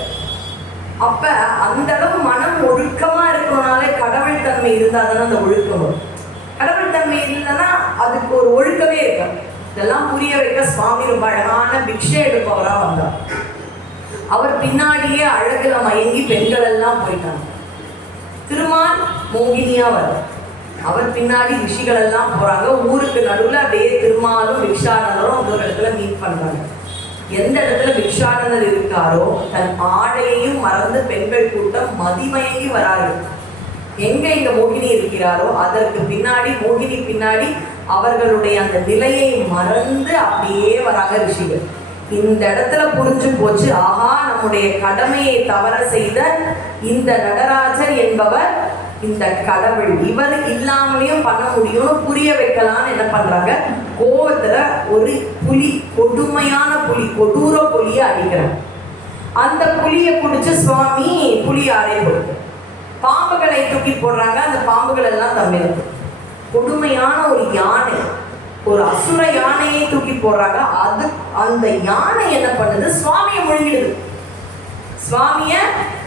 அப்ப அந்த அளவு மனம் ஒழுக்கமா இருக்கணும்னாலே கடவுள் தன்மை இருந்தாதானே அந்த ஒழுக்கம் வரும். கடவுள் தன்மை இல்லைன்னா அதுக்கு ஒரு ஒழுக்கமே இருக்காது. இதெல்லாம் புரிய வைக்க சுவாமி ரொம்ப அழகான பிக்ஷை எடுப்பவரா வந்தார். அவர் பின்னாடியே அழகுல மயங்கி பெண்கள் எல்லாம் போயிட்டாங்க. திருமால் மோகினியா வர, அவர் பின்னாடி ரிஷிகள் எல்லாம் போறாங்க. ஊருக்கு நடுவில் அப்படியே திருமாலும் பிக்ஷானந்தரும் அந்த ஒரு இடத்துல மீட் பண்றாங்க. எந்த இடத்துல பிக்ஷானந்தர் இருக்காரோ தன் ஆடையையும் மறந்து பெண்கள் கூட்டம் மதிமயங்கி வராரு. எங்க இங்க மோகினி இருக்கிறாரோ அதற்கு பின்னாடி, மோகினி பின்னாடி அவர்களுடைய அந்த நிலையை மறந்து அப்படியே வராங்க ரிஷிகள். இந்த இடத்துல புரிஞ்சு போச்சு, ஆஹா நம்முடைய கடமையை தவற செய்த இந்த நடராஜர் என்பவர் இந்த கடவுள், இவர் இல்லாமலேயும் பண்ண முடியும்னு புரிய வைக்கலான்னு என்ன பண்றாங்க, கோவத்துல ஒரு புலி, கொடுமையான புலி, கொடூர புலியை அடிக்கிறாங்க. அந்த புலியை பிடிச்சு சுவாமி புலி ஆரே கொடுத்து பாம்புகளை தூக்கி போடுறாங்க. அந்த பாம்புகள் எல்லாம் தமிழ். கொடுமையான ஒரு யானை, ஒரு அசுர யானையை தூக்கி போடுறாங்க. அது அந்த யானை என்ன பண்ணுது, சுவாமியை முழுங்கிடுது, சுவாமிய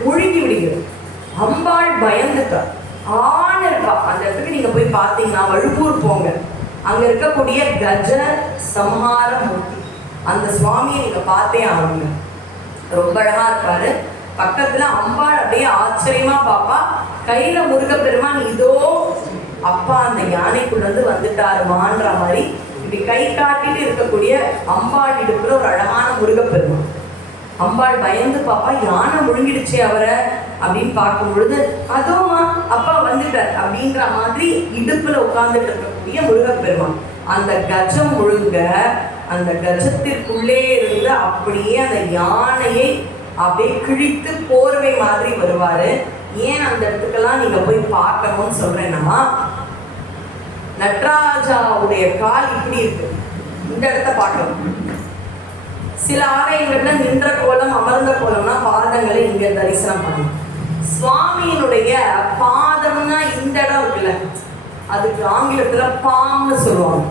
முழுங்கி விடுகிறது. அம்பாள் பயந்துட்டா, ஆண் இருக்கா. அந்த இடத்துக்கு நீங்க போய் பார்த்தீங்கன்னா வழுவூர் போங்க, அங்க இருக்கக்கூடிய கஜ சம்ஹார மூர்த்தி, அந்த சுவாமியை நீங்க பார்த்தே ஆகுங்க. ரொம்ப அழகா இருப்பாரு. பக்கத்துல அம்பாள் அப்படியே ஆச்சரியமா பாப்பா, கையில முருகப்பெருமான் இதோ அப்பா அந்த யானைக்குள்ள இருந்து வந்துட்டாருமான்ற மாதிரி இப்படி கை காட்டிட்டு இருக்கக்கூடிய அம்பாள் இடுப்புல ஒரு அழகான முருகப்பெருமான். அம்பாள் பயந்து பாப்பா, யானை முழுங்கிடுச்சே அவரை அப்படின்னு பார்க்கும் பொழுது, அதோமா அப்பா வந்துட்டார் அப்படின்ற மாதிரி இடுப்புல உட்கார்ந்துட்டு இருக்கக்கூடிய முருகப்பெருமான். அந்த கஜம் முழுங்க, அந்த கஜத்திற்குள்ளே இருந்து அப்படியே அந்த யானையை அப்படியே கிழித்து போர்வை மாதிரி வருவாரு. ஏன் அந்த இடத்துக்கெல்லாம் நீங்க போய் பார்க்கணும்னு சொல்றேன்னா, நடராஜாவுடைய கால் இப்படி இருக்கு, இந்த இடத்த பார்க்கணும். சில ஆலயங்கள்ல நின்ற கோலம், அமர்ந்த கோலம்னா பாதங்களை இங்க தரிசனம் பண்ணணும். சுவாமியினுடைய பாதம்னா இந்த இடம் இருக்குல்ல, அதுக்கு ஆங்கிலத்துல பாம்னு சொல்லுவாங்க.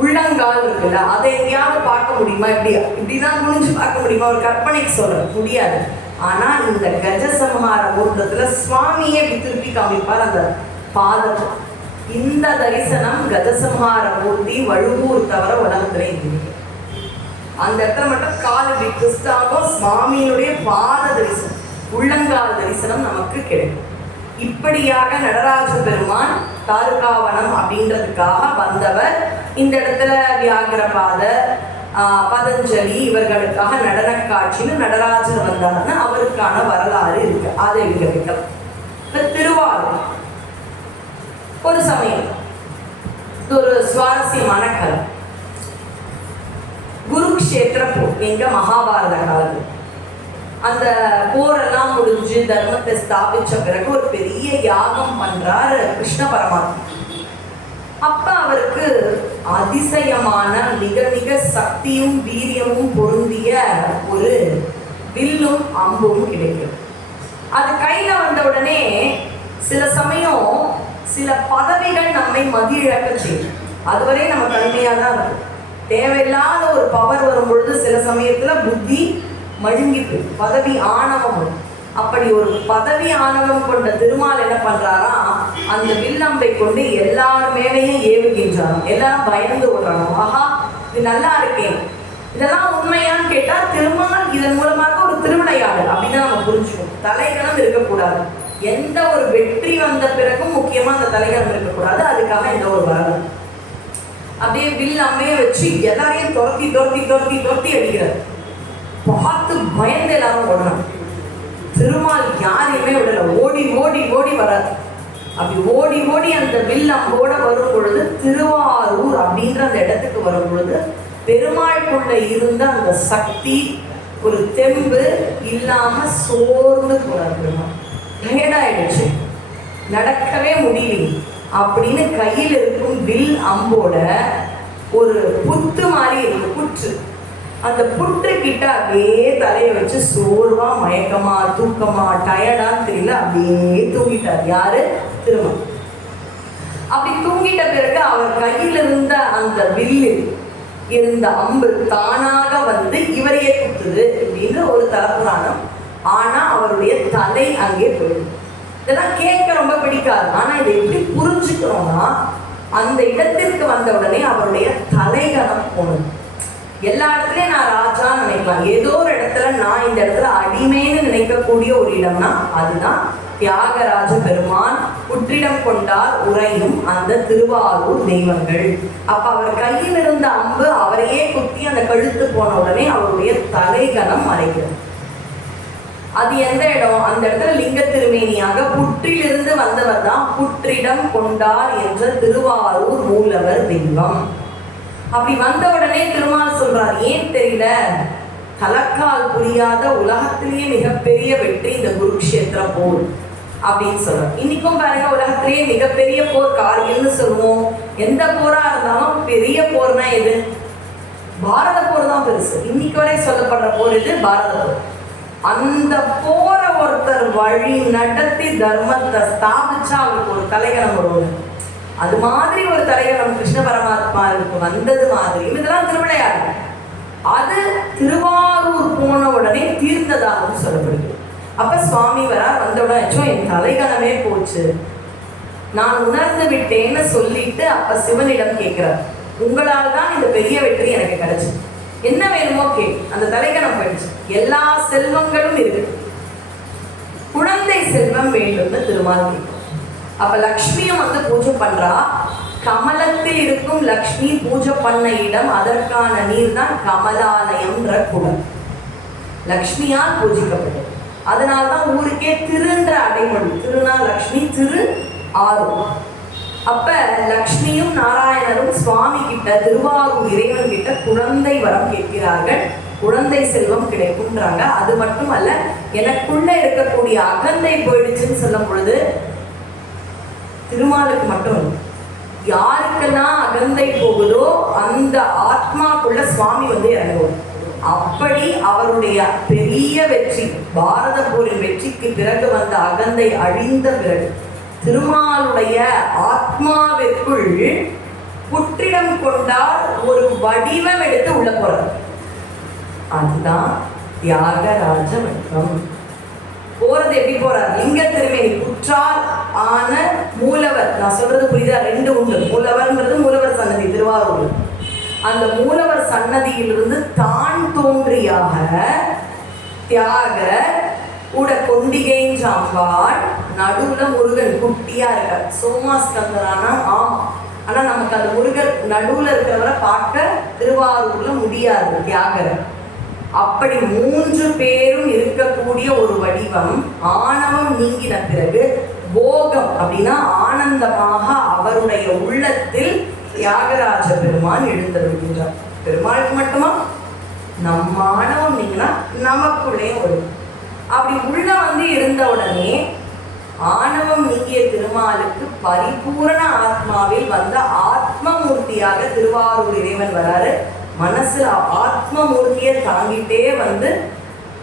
உள்ளங்கால் இருக்குல்ல, அதை எங்கேயாவது பார்க்க முடியுமா? இப்படிதான் குனிஞ்சு பார்க்க முடியுமா? ஒரு கற்பனைக்கு சொல்ற முடியாது. ஆனா இந்த கஜசம்ஹார மூர்த்தத்துல சுவாமியே திருப்பி காமிப்பார் அந்த பாதம். இந்த தரிசனம் கஜசம்ஹார மூர்த்தி வழுவூர் தவிர உலகத்துல இருக்கு. அந்த இடத்துல மட்டும் கால் இப்படி கிறிஸ்தாவும் சுவாமியினுடைய பாத தரிசனம், உள்ளங்கால் தரிசனம் நமக்கு கிடைக்கும். இப்படியாக நடராஜ பெருமான் தாருகாவனம் அப்படின்றதுக்காக வந்தவர். இந்த இடத்துல வியாகரபாதர், பதஞ்சலி இவர்களுக்காக நடன காட்சின்னு நடராஜர் வந்தாருன்னா அவருக்கான வரலாறு இருக்கு, அதை இங்க வைக்கலாம். இப்ப திருவாரூர் ஒரு சமயம் ஒரு சுவாரஸ்யமான கதை. குருக்ஷேத்திர போர், எங்க மகாபாரத காலம். அந்த போரெல்லாம் முடிஞ்சு தர்மத்தை ஸ்தாபிச்ச பிறகு ஒரு பெரிய யாகம் பண்றார் கிருஷ்ண பரமாத்மா. அப்ப அவருக்கு அதிசயமான மிக மிக சக்தியும் வீரியமும் பொருந்திய ஒரு வில்லும் அம்பும் கிடைக்கும். அது கையில வந்த உடனே சில சமயம் சில பதவிகள் நம்மை மதியிழக்க செய்யும். அதுவரை நம்ம தன்மையா தான் இருக்கும். தேவையில்லாத ஒரு பவர் வரும் பொழுது சில சமயத்துல புத்தி மழுங்கி போய் பதவி ஆணவம் வரும். அப்படி ஒரு பதவி ஆணவம் கொண்ட திருமால் என்ன பண்றாரா, அந்த வில்லம்பை கொண்டு எல்லாரும் மேலேயும் ஏவுகின்றாராம். எல்லாரும் பயந்து விடுறாங்க. ஆஹா, இது நல்லா இருக்கேன். இதெல்லாம் உண்மையான்னு கேட்டா திருமால் இதன் மூலமாக ஒரு திருவிளையாடல் அப்படின்னு நம்ம புரிஞ்சுக்கணும். தலைகணம் இருக்கக்கூடாது. எந்த ஒரு வெற்றி வந்த பிறகும் முக்கியமா அந்த தலைகணம் இருக்கக்கூடாது. அதுக்காக இந்த ஒரு வரலாறு அப்படியே வில் அம்மையை வச்சு எல்லாரையும் துரத்தி துரத்தி துரத்தி துரத்தி அடிக்கிறார். பார்த்து பயந்து எல்லாரும் ஓடணும். திருமால் யாரையுமே விடல, ஓடி ஓடி ஓடி வராது. அப்படி ஓடி ஓடி அந்த வில் அம்போட வரும் பொழுது திருவாரூர் அப்படின்ற அந்த இடத்துக்கு வரும் பொழுது பெருமாளுக்குள்ள இருந்த அந்த சக்தி, ஒரு தெம்பு இல்லாம சோர்ந்து போறார். பெருமாள் டயர்டாயிடுச்சு, நடக்கவே முடியல அப்படின்னு கையில் இருக்கும் வில் அம்போட ஒரு புத்து மாதிரி இருக்கு, புற்று. அந்த புற்று கிட்ட அப்படியே தலையை வச்சு சோர்வா மயக்கமா தூக்கமா டயர்டான்னு தெரியல அப்படியே தூங்கிட்டார். யாரு? திருமால். அப்படி தூங்கிட்ட பிறகு அவர் கையில் இருந்த அந்த வில்லு இருந்த அம்பு தானாக வந்து இவரையே குத்துது அப்படின்னு ஒரு தலப்புராணம். ஆனா அவருடைய தலை அங்கே போயிடும். இதெல்லாம் கேட்க ரொம்ப பிடிக்காது. ஆனா இதை எப்படி புரிஞ்சுக்கிறோம்னா, அந்த இடத்திற்கு வந்த உடனே அவருடைய தலைகணம் போனது. எல்லா இடத்துலயும் நான் ராஜான்னு நினைக்கலாம். ஏதோ ஒரு இடத்துல நான் இந்த இடத்துல அடிமைன்னு நினைக்கக்கூடிய ஒரு இடம்னா அதுதான் தியாகராஜ பெருமான் புற்றிடம் கொண்டார் உரையும் அந்த திருவாரூர் தெய்வங்கள். அப்ப அவர் கையில் இருந்த அம்பு அவரையே குத்தி அந்த கழுத்து போன உடனே அவருடைய தலைகணம் மறைக்கிறது. அது எந்த இடம்? அந்த இடத்துல லிங்க திருமேனியாக புற்றிலிருந்து வந்தவர் தான் புற்றிடம் கொண்டார் என்ற திருவாரூர் மூலவர் தெய்வம். அப்படி வந்த உடனே திருமால் சொல்றார், ஏன் தெரியல, கலக்கால் புரியாத உலகத்திலேயே மிகப்பெரிய வெற்றி இந்த குருக்ஷேத்திர போர் அப்படின்னு சொல்றார். இன்னைக்கும் பாருங்க, உலகத்திலேயே மிகப்பெரிய போர் கார்கில்னு சொல்லுவோம். எந்த போரா இருந்தாலும் பெரிய போர்னா எது? பாரத போர் தான் பெருசு. இன்னைக்கு வரை சொல்லப்படுற போர் இது பாரத போர். அந்த போர ஒருத்தர் வழி நடத்தி தர்மத்தை ஸ்தாபிச்சா அவருக்கு ஒரு தலைகணம் வருவது. அது மாதிரி ஒரு தலைகணம் கிருஷ்ண பரமாத்மாவுக்கு வந்தது மாதிரி இதெல்லாம் திருவிளையாடு. அது திருவாரூர் போன உடனே தீர்ந்ததாகவும் சொல்லப்படுகிறது. அப்ப சுவாமி வரார். வந்த உடனே என் தலைகணமே போச்சு, நான் உணர்ந்து விட்டேன்னு சொல்லிட்டு அப்ப சிவனிடம் கேட்கிறார், உங்களால் தான் இந்த பெரிய வெற்றி எனக்கு கிடைச்சு, என்ன வேணுமோ கே. அந்த தலைகணம் போயிடுச்சு. எல்லா செல்வங்களும் இருக்கு, குழந்தை செல்வம் வேண்டும்னு திருமால் கேட்கும். அப்ப லக்ஷ்மியும் வந்து பூஜை பண்றா. கமலத்தில் இருக்கும் லக்ஷ்மி பூஜை பண்ண இடம், அதற்கான நீர் தான் கமலாலயம்ன்ற குளம். லக்ஷ்மியால் பூஜிக்கப்பட்டது. அதனால்தான் ஊருக்கே திருன்ற அடைமொழி. திருநா லக்ஷ்மி, திரு ஆரூர். அப்ப லக்ஷ்மியும் நாராயணரும் சுவாமி கிட்ட, திருவாரூர் இறைவன் கிட்ட குழந்தை வரம் கேட்கிறார்கள். குழந்தை செல்வம் கிடைக்கும்ன்றாங்க. அது மட்டும் அல்ல, எனக்குள்ள இருக்கக்கூடிய அகந்தை போயிடுச்சுன்னு சொல்லும் பொழுது திருமாலுக்கு மட்டும் யாருக்கெல்லாம் அகந்தை போகுதோ அந்த ஆத்மாக்குள்ள சுவாமி வந்து இறங்குவார். அப்படி அவருடைய பெரிய வெற்றி, பாரத போரின் வெற்றிக்கு பிறகு வந்த அகந்தை அழிந்த பிறகு திருமாலுடைய ஆத்மாவிற்குள் புற்றிடம் கொண்டால் ஒரு வடிவம் எடுத்து உள்ள போறார். அதுதான் தியாகராஜ வடிவம். போறது எப்படி போறார்? லிங்க திருமேனி புற்றால் ஆன மூலவர். நான் சொல்றது புரியுதா? ரெண்டு உண்டு. மூலவர்ன்றது மூலவர் சன்னதி திருவாரூர். அந்த மூலவர் சன்னதியிலிருந்து தான் தோன்றியாக தியாக கூட கொண்டிகைஞ்சாம்பாள் நடுவுல முருகன் குட்டியா இருக்கார். சோமாஸ்கந்தரானா ஆமா, ஆனா நமக்கு அந்த முருகன் நடுவுல இருக்கிறவரை பார்க்க திருவாரூர்ல முடியாது தியாகர். அப்படி 3 பேரும் இருக்கக்கூடிய ஒரு வடிவம். ஆணவம் நீங்கின பிறகு போகம் அப்படின்னா ஆனந்தமாக அவருடைய உள்ளத்தில் தியாகராஜ பெருமான் எழுந்தருள்கின்றார். பெருமாளுக்கு மட்டுமா? நம்ம ஆணவம் நீங்கினா நமக்குள்ளே வரும். அப்படி உள்ள இருந்த உடனே ஆணவம் நீங்கிய திருமாலுக்கு பரிபூரண ஆத்மாவில் வந்த ஆத்மமூர்த்தியாக திருவாரூர் இறைவன் வராரு. மனசுல ஆத்மமூர்த்தியை தாங்கிட்டே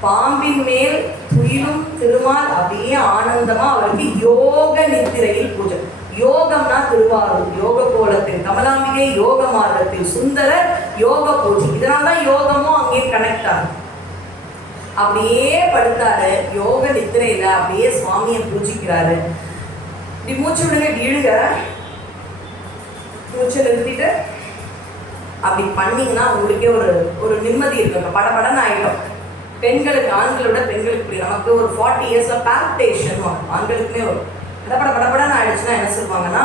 பாம்பின் மேல் துயிலும் திருமால் அப்படியே ஆனந்தமா அவருக்கு யோக நித்திரையில் பூஜை. யோகம்னா திருவாரூர் யோக கோலத்தில் கமலாம்பிகை, யோக மார்க்கத்தில் சுந்தர, யோக பூஜை. இதனால்தான் யோகமும் அங்கே கனெக்ட் ஆகும். அப்படியே படுத்தாரு யோக நித்திரையில, அப்படியே சுவாமியை பூஜிக்கிறாரு. இப்படி மூச்சு விடுங்க, இழுங்க, மூச்சை நிறுத்திட்டு அப்படி பண்ணீங்கன்னா உங்களுக்கே ஒரு நிம்மதி இருக்குங்க. படபடன்னு ஆயிடும். பெண்களுக்கு ஆண்களோட பெண்களுக்கு நமக்கு ஒரு 40 இயர்ஸ்ல பால்பிட்டேஷன் ஆண்களுக்குமே ஒரு படபடன்னு ஆயிடுச்சுன்னா என்ன சொல்லுவாங்கன்னா,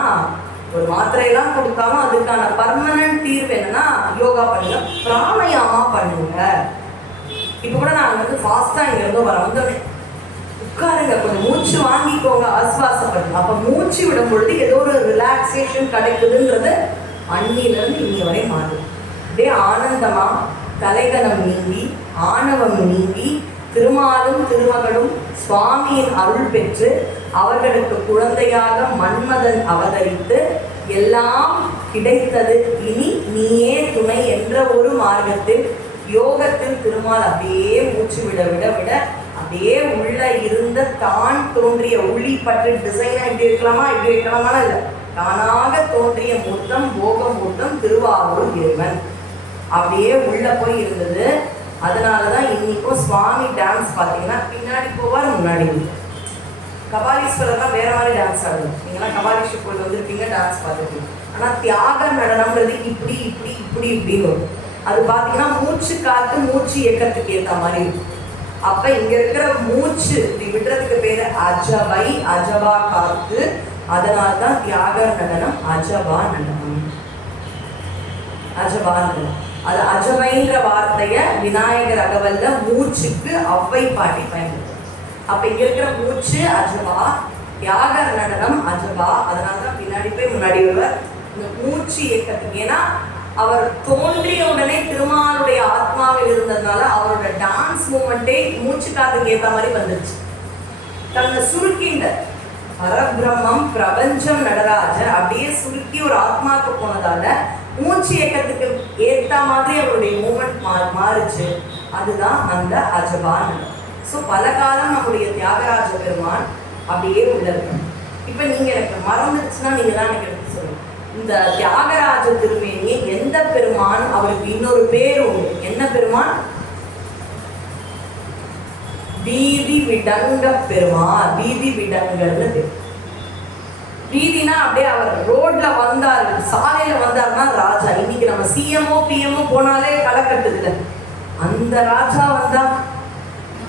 ஒரு மாத்திரையெல்லாம் கொடுத்தாலும் அதுக்கான பர்மனன்ட் தீர்வு என்னன்னா யோகா பண்ணுங்க, பிராணயாமா பண்ணுங்க. இப்போ கூட நான் ஃபாஸ்டா இங்க இருந்து வந்தோடனே உட்காருங்க, கொஞ்சம் மூச்சு வாங்கிக்கோங்க, ஆஸ்வாசப்படுங்க. அப்ப மூச்சு விடும் பொழுது ஏதோ ஒரு ரிலாக்ஸேஷன் கிடைக்குதுன்றது அன்னிலிருந்து இன்னி வரை மாறும். அப்படியே ஆனந்தமா தலைகணம் நீங்கி ஆணவம் நீங்கி திருமாலும் திருமகளும் சுவாமியின் அருள் பெற்று அவர்களுக்கு குழந்தையாக மன்மதன் அவதரித்து எல்லாம் கிடைத்தது, இனி நீயே துணை என்ற ஒரு மார்க்கத்தில் யோகத்தில் திருமால் அப்படியே மூச்சு விட விட விட அப்படியே உள்ள இருந்த தான் தோன்றிய உள்ளி பட்டு டிசைனா இப்படி வைக்கலாமா இப்படி வைக்கலாமா இல்லை, தானாக தோன்றிய மூர்த்தம் போக மூர்த்தம் திருவாரூர் இறைவன் அப்படியே உள்ள போய் இருந்தது. அதனாலதான் இன்னைக்கும் சுவாமி டான்ஸ் பார்த்தீங்கன்னா பின்னாடி போவார் முன்னாடி. கபாலீஸ்வரர் தான் வேற மாதிரி டான்ஸ் ஆடுது. நீங்களாம் கபாலீஸ்வர் கோயில் வந்திருப்பீங்க, டான்ஸ் பார்த்துருப்பீங்க. ஆனால் தியாக நடனம்ன்றது இப்படி இப்படி இப்படி இப்படின்னு வரும். அது பார்த்தீங்கன்னா மூச்சு காத்து மூச்சு இயக்கத்துக்கு ஏற்ற மாதிரி இருக்கும். அப்ப இங்க இருக்கிற மூச்சு இப்படி விடுறதுக்கு பேரு அஜவை, அஜவா காத்து. அதனால்தான் தியாக நடனம் அஜவா நடனம். அஜவா நடனம் அது அஜவைன்ற வார்த்தைய விநாயகர் அகவல்ல மூச்சுக்கு அவ்வை பாட்டி பயன்படுத்தும். அப்ப இங்க இருக்கிற மூச்சு அஜவா, தியாக நடனம் அஜவா. அதனாலதான் பின்னாடி போய் முன்னாடி வருவார் இந்த மூச்சு இயக்கத்துக்கு. ஏன்னா அவர் தோன்றிய உடனே திருமாலுடைய ஆத்மாவில் இருந்ததுனால அவரோட டான்ஸ் மூமெண்டே மூச்சு காத்துக்கு ஏற்ற மாதிரி வந்துருச்சு. தன்னை சுருக்கின்ற பரபிரம்மம் பிரபஞ்சம் நடராஜர் அப்படியே சுருக்கி ஒரு ஆத்மாவுக்கு போனதால மூச்சு இயக்கத்துக்கு ஏற்ற மாதிரி அவருடைய மூமெண்ட் மாறுச்சு. அதுதான் அந்த அஜபா நடனம். ஸோ பல காலம் நம்முடைய தியாகராஜ பெருமான் அப்படியே உள்ள இருக்கணும். இப்போ நீங்க எனக்கு மறந்துடுச்சுன்னா நீங்க தான் எனக்கு எடுத்து சொல்லணும். இந்த தியாகராஜ திருமேனியை எந்த பெருமான், அவருக்கு இன்னொரு பேர் உண்டு. என்ன பெருமான்? வீதி விடங்க பெருமான். வீதி விடங்கன்னு பேர். வீதினா அப்படியே அவர் ரோட்ல வந்தார், சாலையில வந்தார்னா ராஜா. இன்னைக்கு நம்ம சிஎம்ஓ பிஎம்ஓ போனாலே களை கட்டுதுல, அந்த ராஜா வந்தா.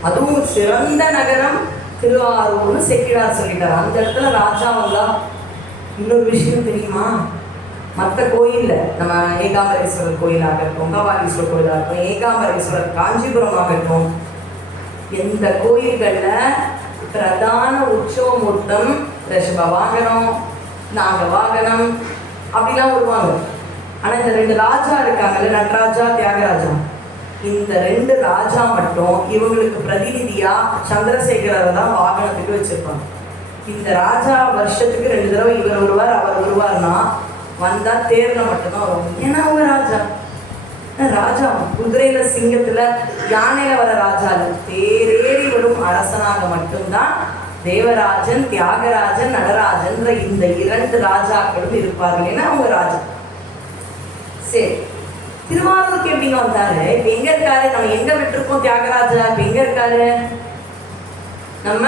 அதுவும் சிறந்த நகரம் திருவாரூர்னு செக்கிழார் சொல்லிட்டார். அந்த இடத்துல ராஜா வந்தா. இன்னொரு விஷயம் தெரியுமா? மற்ற கோயில்ல நம்ம ஏகாம்பரேஸ்வரர் கோயிலாகட்டும், கபாலீஸ்வரர் கோயிலாகட்டும், ஏகாம்பரேஸ்வரர் காஞ்சிபுரம் ஆகட்டும், எந்த கோயில்கள்ல பிரதான உற்சவ மூர்த்தம் ரிஷப வாகனம், நாக வாகனம் அப்படிலாம் வருவாங்க. ஆனா இந்த 2 ராஜா இருக்காங்கல்ல, நடராஜா தியாகராஜா, இந்த 2 ராஜா மட்டும் இவங்களுக்கு பிரதிநிதியா சந்திரசேகரரை தான் வாகனத்துக்கு வச்சிருப்பாங்க. இந்த ராஜா வருஷத்துக்கு 2 தடவை இவர் வருவார் அவர் வருவார்னா வந்தா தேர்ல மட்டும்தான் வரும். ஏன்னா அவங்க ராஜா. ராஜா குதிரையில சிங்கத்துல யானையில வர ராஜா இல்ல, தேரேறி வரும் அரசனாக மட்டும்தான் தேவராஜன், தியாகராஜன், நடராஜன்ற இந்த 2 ராஜாக்களும் இருப்பார்கள். ஏன்னா அவங்க ராஜா. சரி, திருவாரூருக்கு எப்படிங்க வந்தாரு? இப்ப எங்க இருக்காரு? நம்ம எங்க விட்டுருக்கோம் தியாகராஜா? இப்ப எங்க இருக்காரு? நம்ம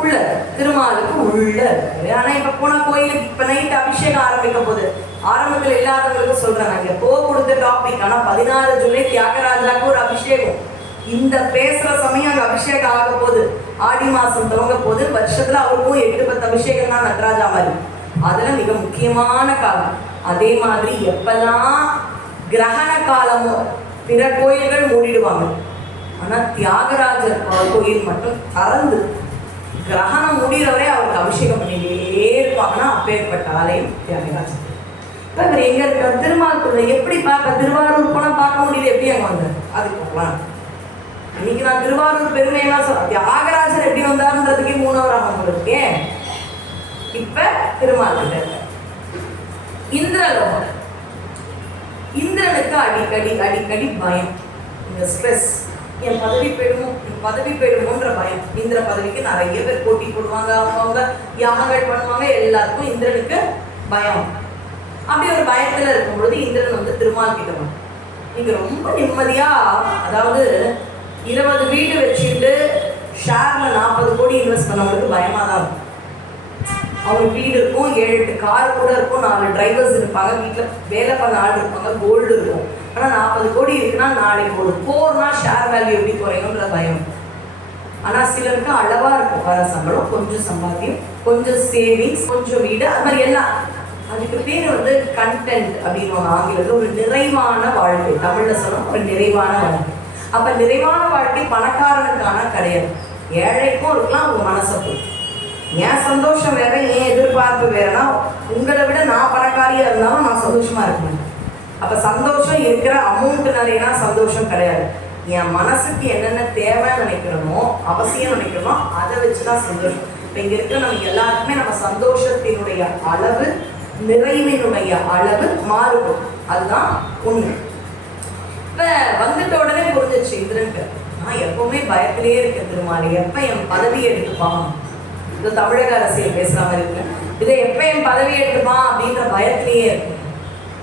உள்ள திருமாலுக்கு உள்ள இருக்கு. ஆனா இப்ப போனா கோயிலுக்கு இப்ப நைட் அபிஷேகம் ஆரம்பிக்க போகுது. ஆரம்பத்துல இல்லாதவங்களுக்கு சொல்றேன், நாங்க எப்போ கொடுத்த டாபிக். ஆனா 16 ஜூலை தியாகராஜாவுக்கு ஒரு அபிஷேகம். இந்த பேசுற சமயம் அங்க அபிஷேகம் ஆக போகுது. ஆடி மாசம் துவங்க போது. வருஷத்துல அவருக்கும் 8-10 அபிஷேகம் தான் நடராஜா மாதிரி. அதுல மிக முக்கியமான காலம். அதே மாதிரி எப்பெல்லாம் கிரகண காலமோ பிற கோயில்கள் மூடிடுவாங்க. ஆனா தியாகராஜர் கோயில் மட்டும் திறந்து கிரகணம் முடிகிறவரே அவருக்கு அபிஷேகம் பண்ணிட்டே இருப்பாங்கன்னா அப்பேற்பட்ட ஆலயம் தியாகராஜர். இப்ப இவர் எங்க இருக்கார்? திருமால்குள்ள. எப்படி பார்க்க? திருவாரூர் போனா பார்க்க முடியல. எப்படி அங்க வந்தார்? அதுக்கு போகலாம். இன்னைக்கு நான் திருவாரூர் பெருமையெல்லாம் சொல்றேன். தியாகராஜர் எப்படி வந்தாருன்றதுக்கே 3 hour ஆகும் இருக்கேன். இப்ப திருமால்கிட்ட இருக்க இந்திரலோகம். இந்திரனுக்கு அடிக்கடி பயம். இந்த ஸ்ட்ரெஸ், என் பதவி போயிடுமோன்ற பயம். இந்திர பதவிக்கு நிறைய பேர் போட்டி போடுவாங்க, அவங்க யாகங்கள் பண்ணுவாங்க. எல்லாருக்கும் இந்திரனுக்கு பயம். அப்படி ஒரு பயத்துல இருக்கும்பொழுது இந்திரன் வந்து திருமால் கிட்ட வரும். நீங்க ரொம்ப நிம்மதியா, அதாவது 20 வீடு வச்சுட்டு ஷேர்ல 40 கோடி இன்வெஸ்ட் பண்ணவங்களுக்கு பயமா தான் இருக்கும். அவங்க வீடு இருக்கும், 7-8 கார் கூட இருக்கும், 4 டிரைவர்ஸ் இருப்பாங்க, வீட்டில் வேலை பண்ண ஆள் இருப்பாங்க, கோல்டு இருக்கும். ஆனால் 40 கோடி இருக்குன்னா நாளைக்கு ஒரு போர்னா ஷேர் வேல்யூ எப்படி குறையும்ன்ற பயம். ஆனால் சிலருக்கு அளவாக இருக்கும். வர சம்பளம், கொஞ்சம் சம்பாத்தியம், கொஞ்சம் சேவிங்ஸ், கொஞ்சம் வீடு, அது மாதிரி எல்லாம். அதுக்கு பேர் வந்து கண்டென்ட் அப்படின்னு ஆங்கிலத்தில் ஒரு நிறைவான வாழ்க்கை. தமிழில் சொல்லணும் ஒரு நிறைவான வாழ்க்கை. அப்போ நிறைவான வாழ்க்கை பணக்காரனுக்கான கிடையாது. ஏழைக்கும் இருக்கலாம். உங்கள் மனசை போய் ஏன் சந்தோஷம் வேற, ஏன் எதிர்பார்ப்பு வேறனா, உங்களை விட நான் பணக்காரியா இருந்தாலும் நான் சந்தோஷமா இருக்கேன். அப்ப சந்தோஷம் இருக்கிற அமௌண்ட் நிறையனா சந்தோஷம் கிடையாது. என் மனசுக்கு என்னென்ன தேவைன்னு நினைக்கிறோமோ, அவசியம் நினைக்கிறோமோ, அதை வச்சுதான் சந்தோஷம். இப்ப இங்க இருக்கிற நம்ம எல்லாருக்குமே நம்ம சந்தோஷத்தினுடைய அளவு, நிறைவினுடைய அளவு மாறுபடும். அதுதான் உண்மை. இப்ப வந்துட்ட உடனே புரிஞ்சிச்சு இந்திரனுக்கு, நான் எப்பவுமே பயத்திலேயே இருக்கேன். திருமாலி எப்ப என் பதவி எடுத்துப்பான், இந்த தமிழக அரசியல் பேசுற மாதிரி இருக்கு, இதை எப்ப என் பதவி எடுத்துப்பான் அப்படின்ற பயத்திலேயே இருக்கு.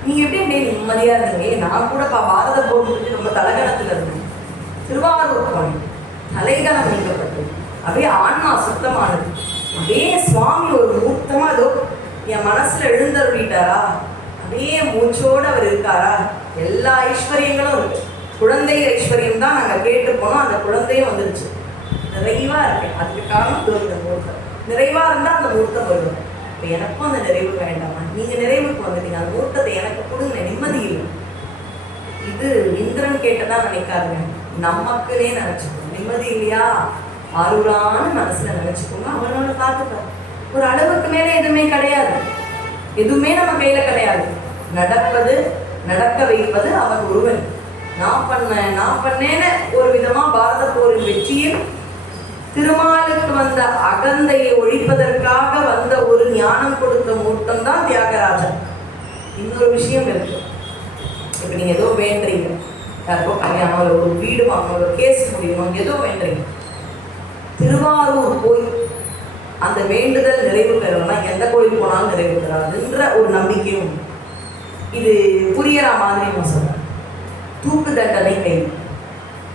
நீங்க எப்படி அப்படியே நிம்மதியா இருந்தீங்க? நான் கூட பாரத போட்டு ரொம்ப தலகணத்துல இருந்தேன். திருவாரூர் போனேன், தலைகணம் நீக்கப்பட்டது, அப்படியே ஆன்மா சுத்தமானது. அப்படியே சுவாமி ஒரு மூர்த்தமா ஏதோ என் மனசுல எழுந்தருளிட்டாரா, அப்படியே மூச்சோடு அவர் இருக்காரா. எல்லா ஐஸ்வர்யங்களும் இருக்கு. குழந்தை ஐஸ்வர்யம் தான் நாங்கள் கேட்டு போனோம். அந்த குழந்தையும் வந்துருச்சு. நிறைவா இருக்கேன். அதுக்கு காரணம் இந்த மூர்த்தம். நிறைவா இருந்தா அந்த மூர்த்தம் வருவேன். இப்போ எனக்கும் அந்த நிறைவு வேண்டாமா? நீங்க நிறைவுக்கு வந்துட்டீங்க, அந்த மூர்த்தத்தை எனக்கு கொடுங்க, நிம்மதி இல்லை. இது இந்திரன் கேட்டதான் நினைக்காருங்க, நமக்குனே நினைச்சுக்கணும். நிம்மதி இல்லையா, ஆரூரான மனசுல நினைச்சுக்கோங்க. அவனோட பார்த்துப்பார். ஒரு அளவுக்கு மேலே எதுவுமே கிடையாது. எதுவுமே நம்ம கையில கிடையாது. நடப்பது, நடக்க வைப்பது அவன் ஒருவன். நான் பண்ணேன்னு ஒரு விதமா பாரத போரின் வெற்றியில் திருமாலுக்கு வந்த அகந்தையை ஒழிப்பதற்காக வந்த ஒரு ஞானம் கொடுத்த மூர்த்தம் தான் தியாகராஜன். இன்னொரு விஷயம் இருக்கு. இப்ப நீங்க ஏதோ வேண்டுறீங்க, யாருக்கோ கல்யாணம், ஒரு வீடு வாங்கணும், ஒரு கேஸ் முடியணும், ஏதோ வேண்டுறீங்க. திருவாரூர் போய் அந்த வேண்டுதல் நிறைவு பெறணும்னா எந்த கோயில் போனாலும் நிறைவு பெறாதுன்ற ஒரு நம்பிக்கையும். இது புரியற மாதிரி நான் சொல்றேன். தூக்கு தண்டனை கை,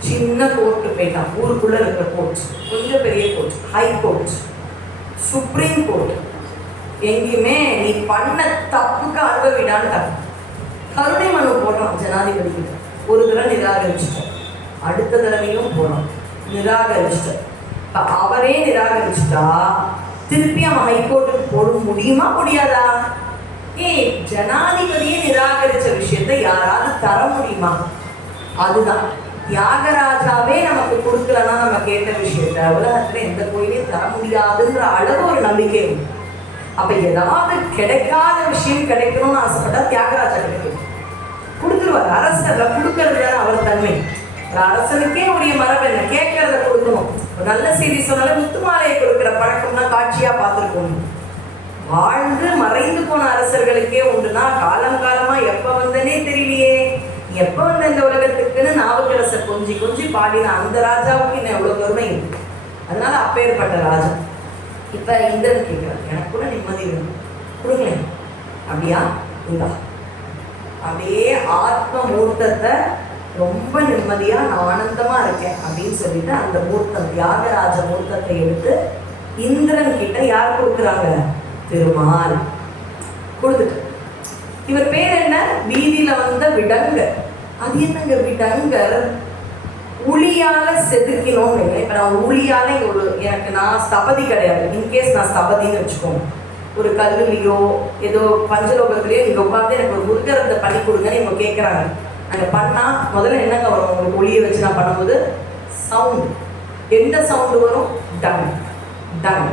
சின்ன கோர்ட்டு போயிட்டான், ஊருக்குள்ள இருக்கிற கோர்ட், கொஞ்சம் பெரிய court, high court, supreme court, எங்கேயுமே நீ பண்ண தப்புக்கு அனுபவிடான்னு கருணை மனு போட்டோம் ஜனாதிபதி. ஒரு தடவை நிராகரிச்சுட்டோம், அடுத்த தடவையும் போனோம், நிராகரிச்சுட்டோம். இப்போ அவரே நிராகரிச்சுட்டா திருப்பி அவன் ஹைகோர்ட்டுக்கு போட முடியுமா முடியாதா? ஜனாதிபதியே நிராகரிச்ச விஷயத்தை யாராவது தர முடியுமா? அதுதான் தியாகராஜாவே நமக்கு கொடுக்கலன்னா நம்ம கேட்ட விஷயத்த உலகத்துல எந்த கோயிலையும் தர முடியாதுன்ற அளவு ஒரு நம்பிக்கை. அப்ப ஏதாவது கிடைக்காத விஷயம் கிடைக்கணும்னு ஆசைப்பட்டா தியாகராஜா கிடைக்கும், கொடுத்துருவார். அரசர்ல கொடுக்கறது அவர் தன்மை. அரசனுக்கே உரிய மரபு என்ன, கேட்கறத கொடுக்கணும். ஒரு நல்ல செய்தி சொன்னாலும் முத்துமாலையை கொடுக்கிற பழக்கம்னா காட்சியா பார்த்துருக்கோம். வாழ்ந்து மறைந்து போன அரசர்களுக்கே உண்டுனா காலம் காலமா எப்ப வந்தனே தெரியலையே, எப்ப வந்த இந்த உலகத்துக்குன்னு நாவுக்கரசர் கொஞ்சி கொஞ்சி பாடின அந்த ராஜாவுக்கு இன்னும் எவ்வளவு பெருமை இருக்கு. அதனால அப்பேற்பட்ட ராஜா. இப்ப இந்திரன் கேட்கிறார், எனக்கு கூட நிம்மதி வேணும், கொடுங்களேன். அப்படியா, இந்தா. அப்படியே ஆத்ம மூர்த்தத்தை ரொம்ப நிம்மதியா நான் ஆனந்தமா இருக்கேன் அப்படின்னு சொல்லிட்டு அந்த மூர்த்தம், தியாகராஜ மூர்த்தத்தை எடுத்து இந்திரன் கிட்ட யார் கொடுக்குறாங்க? திருமால் கொடுத்துட்டு. இவர் பேர் என்ன? வீதியில வந்த விடங்கர். அது என்னங்க விடங்கர்? உளியால செதுக்கினோம். இப்ப நான் உளியால எனக்கு நான் ஸ்தபதி கிடையாது. இன்கேஸ் நான் ஸ்தபதின்னு வச்சுக்கோங்க, ஒரு கல்லுலையோ ஏதோ பஞ்சலோகத்திலேயோ இங்க உட்காந்து எனக்கு ஒரு முருகரத்தை பண்ணி கொடுங்கன்னு இவங்க கேட்குறாங்க. நாங்க பண்ணா முதல்ல என்னங்க வரும்? உங்களுக்கு ஒளியை வச்சு நான் பண்ணும்போது சவுண்ட். எந்த சவுண்டு வரும்? Tongue tongue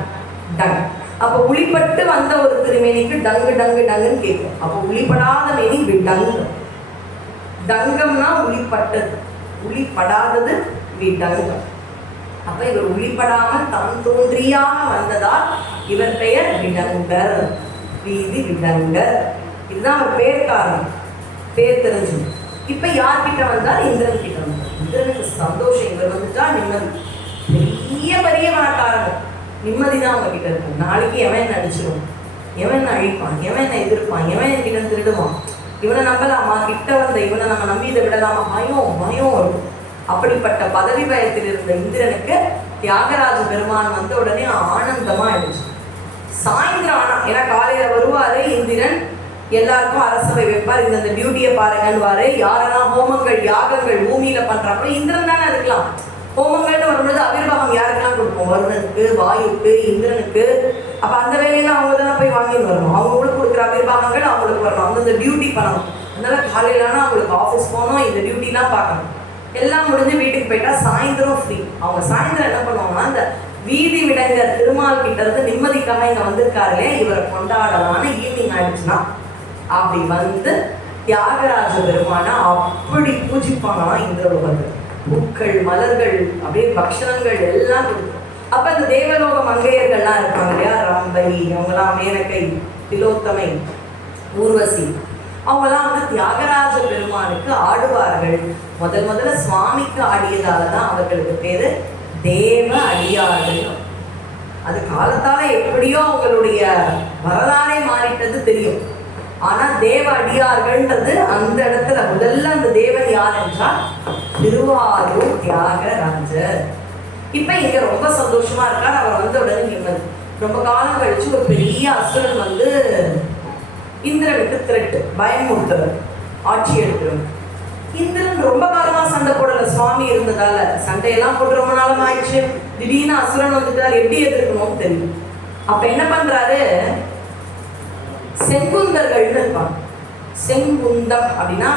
tongue. அப்போ உளிப்பட்டு வந்த ஒரு திருமேனிக்கு டங்கு டங்கு டங்குன்னு கேட்கும். அப்போ உளிப்படாத மேனி விடங்கு. டங்கம்னா உளிப்பட்டது, உளிப்படாதது விடங்கம். அப்ப இவர் உளிப்படாமல் தான் தோன்றியாக வந்ததால் இவர் பெயர் விடங்கர், வீதி விடங்கர். இதுதான் அவர் பேர் காரணம், பேர் தெரிஞ்சு. இப்ப யார்கிட்ட வந்தார்? இந்திரன் கிட்ட வந்தார். இந்திரனுக்கு சந்தோஷம், இவர் வந்துட்டா நிம்மதி. பெரிய பெரிய பணக்காரங்க, நிம்மதிதான் அவங்க கிட்ட இருக்கும். நாளைக்கு எவன் என்ன அடிச்சிடும், எவன் என்ன அழிப்பான், எவன் என்ன எதிர்ப்பான், எவன் என்கிட்ட திருடுவான், இவனை நம்பலாமா, கிட்ட வந்த இவனை நம்ம நம்பி இதை விடலாமா, பயம் பயம் இருக்கும். அப்படிப்பட்ட பதவி பயத்தில் இருந்த இந்திரனுக்கு தியாகராஜ பெருமான் வந்த உடனே ஆனந்தமா ஆயிடுச்சு. சாயந்தரம் ஆனா, ஏன்னா காலையில வருவாரு இந்திரன், எல்லாருக்கும் அரசவை வைப்பார், இந்த டியூட்டியை பாருங்கன்னு. யாரெல்லாம் ஹோமங்கள் யாகங்கள் பூமியில பண்றாங்களோ இந்திரன் தானே அதுக்கெல்லாம். ஹோமங்கள்னு வரும்போது அபிர்வாகம் யாருக்கெல்லாம் கொடுப்போம்? வருணனுக்கு, வாயுக்கு, இந்திரனுக்கு. அப்ப அந்த வேலையெல்லாம் அவங்க தானே போய் வாங்கிட்டு வரணும். அவங்களுக்கு கொடுக்குற அபிர்வாகங்கள் அவங்களுக்கு வரணும், அந்த டியூட்டி பண்ணணும். அதனால காலையிலானா அவங்களுக்கு ஆஃபீஸ் போகணும், இந்த டியூட்டிலாம் பார்க்கணும். எல்லாம் முடிஞ்சு வீட்டுக்கு போயிட்டா சாயந்தரம் ஃப்ரீ. அவங்க சாயந்தரம் என்ன பண்ணுவாங்கன்னா, அந்த வீதி விடங்கர் திருமால் கிட்ட இருந்து நிம்மதிக்காக இங்க வந்திருக்காருலே, இவரை கொண்டாடலான்னு ஈவினிங் ஆயிடுச்சுன்னா அப்படி வந்து தியாகராஜ பெருமான அப்படி பூஜிப்பாங்களாம் இந்திரலோகத்தில். பூக்கள், மலர்கள், அப்படியே பக்ஷணங்கள் எல்லாம் கொடுக்கும். அப்ப இந்த தேவலோக மங்கையர்கள்லாம் இருப்பாங்க இல்லையா, ரம்பை, அவங்களாம் மேனகை, திலோத்தமை, ஊர்வசி, அவங்கெல்லாம் வந்து தியாகராஜ பெருமானுக்கு ஆடுவார்கள். முதல்ல சுவாமிக்கு ஆடியதாலதான் அவர்களுக்கு பேரு தேவ அடியார்கள். அது காலத்தால எப்படியோ அவங்களுடைய வரலாறே மாறிட்டது தெரியும். ஆனா தேவ அடியார்கள்ன்றது அந்த இடத்துல முதல்ல அந்த தேவன் யார் என்றால் திருவாரூர் தியாகராஜர். இப்ப இங்க ரொம்ப சந்தோஷமா இருக்கார். அவர் வந்த உடனே நிம்மதி. ரொம்ப காலம் கழிச்சு ஒரு பெரிய அசுரன் வந்து இந்திரனுக்கு திரட்டு பயமுறுத்துறது, ஆட்சி எடுக்கிறது. இந்திரன் ரொம்ப காலமா சண்டை போடல, சுவாமி இருந்ததால. சண்டையெல்லாம் போட்டு ரொம்ப நாளம் ஆயிடுச்சு. திடீர்னு அசுரன் வந்துட்டார், எப்படி எதிர்க்கணும்னு தெரியும். அப்ப என்ன பண்றாரு, செங்குந்தர்கள்னு இருப்பாங்க. செங்குந்தம் அப்படின்னா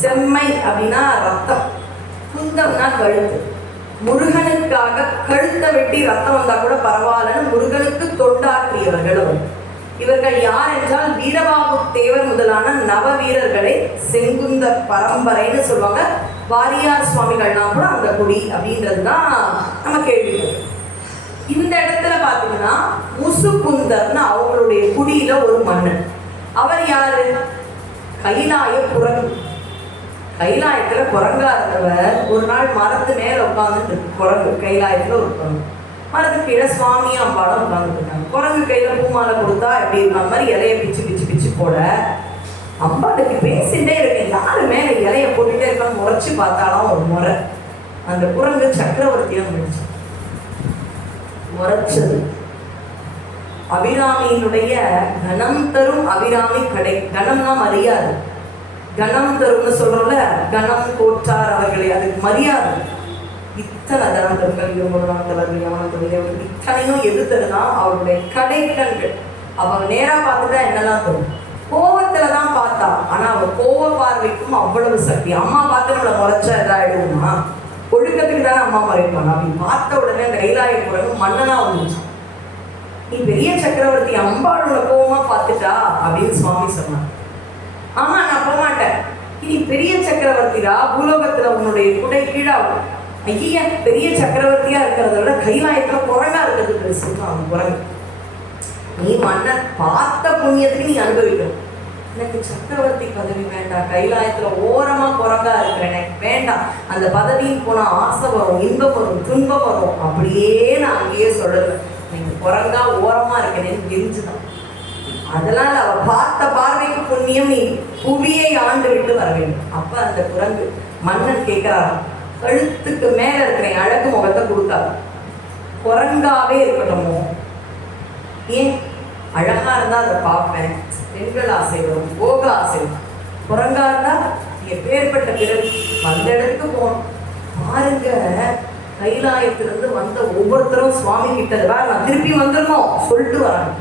செம்மை அப்படின்னா ரத்தம், குந்தம்னா கழுத்து. முருகனுக்காக கழுத்தை வெட்டி ரத்தம் வந்தா கூட பரவாயில்லன்னு முருகனுக்கு தொண்டாற்றியவர்களும் இவர்கள் யார் என்றால் வீரபாபு தேவர் முதலான நவ வீரர்களை செங்குந்த பரம்பரைன்னு சொல்லுவாங்க. வாரியார் சுவாமிகள்னா கூட அந்த குடி அப்படின்றதுதான் நம்ம கேள்விப்பட்டோம். இந்த இடத்துல பாத்தீங்கன்னா முசுகுந்தர்னு அவங்களுடைய குடியில ஒரு மன்னன். அவர் யாரு? கைலாய குரங்கு. கைலாயத்துல குரங்கா இருந்தவர் ஒரு நாள் மரத்து மேல உட்கார்ந்துட்டு குரங்கு, கைலாயத்துல ஒரு குரங்கு மரத்து கீழே சுவாமியும் அம்பாலும் உட்கார்ந்துட்டு இருக்காங்க. குரங்கு கையில பூமாலை கொடுத்தா எப்படி இருக்கிற மாதிரி இலைய பிச்சு பிச்சு பிச்சு போட, அம்பாளுக்கு பேசிட்டே இருக்கேன், யாரு மேல இலைய போட்டுட்டே இருக்கான்னு முறைச்சு பார்த்தாலும் ஒரு முறை. அந்த குரங்கு சக்கரவர்த்தியா முடிச்சு முறைச்சது. அபிராமியினுடைய கணம் தரும் அபிராமி கடை. கணம்னா மரியாதை, கணம் தரும்னு சொல்றோம்ல, கணம் கோட்டார் அவர்களே, அதுக்கு மரியாதை. இத்தனை தரம் தருங்கள் இத்தனையும் எது தருனா அவருடைய கடைக்கண்கள். அவங்க நேரா பார்த்துட்டா என்னெல்லாம் தரும், கோவத்துலதான் பார்த்தா. ஆனா அவ கோவ பார்வைக்கும் அவ்வளவு சக்தி. அம்மா பார்த்து நம்மளை முறைச்சா எதாயிடுமா, ஒழுக்கத்துக்கு தானே அம்மா மறைப்பாங்க. அப்படி பார்த்த உடனே அந்த கைலாய குரங்கு மன்னனா வந்துச்சு. நீ பெரிய சக்கரவர்த்தி, அம்பாளோட கோவமா பார்த்துட்டா அப்படின்னு சுவாமி சொன்னார். ஆமா நான் போக மாட்டேன், இனி பெரிய சக்கரவர்த்திடா, பூலோகத்துல உன்னுடைய குடை கீழாகும். ஐயா பெரிய சக்கரவர்த்தியா இருக்கிறத விட கைலாயத்துல குரங்கா இருக்கிறது பெருசுன்னு குரங்கு. நீ மன்னன் பார்த்த புண்ணியத்துக்கு நீ அனுபவிக்கணும். எனக்கு சக்கரவர்த்தி பதவி வேண்டாம், கைலாயத்துல ஓரமா குரங்கா இருக்கிறேன், எனக்கு வேண்டாம். அந்த பதவின்னு போனா ஆசை வரும், இன்பம் வரும், துன்பம் வரும். அப்படியே நான் அங்கேயே சொல்லல, நீங்க குரங்கா ஓரமா இருக்கேன்னு தெரிஞ்சுதான். அதனால அவ பார்த்த பார்வைக்கு புண்ணியம், நீ புவியை ஆண்டு விட்டு வர வேண்டும். அப்ப அந்த குரங்கு மன்னன் கேட்கிறார், கழுத்துக்கு மேல இருக்கிற அழகு முகத்தை கொடுக்காது, குரங்காவே இருக்கணுமோ? ஏன்? அழகா இருந்தா அதை பார்ப்பேன், பெண்கள் ஆசை வரும், போக ஆசை வரும். குரங்கா இருந்தா எப்பேற்பட்ட பிறவி, வந்த இடத்துக்கு போகணும். பாருங்க, கைலாயத்திலிருந்து வந்த ஒவ்வொருத்தரும் சுவாமி கிட்ட நான் திருப்பி வந்துடணும் சொல்லிட்டு வராங்க.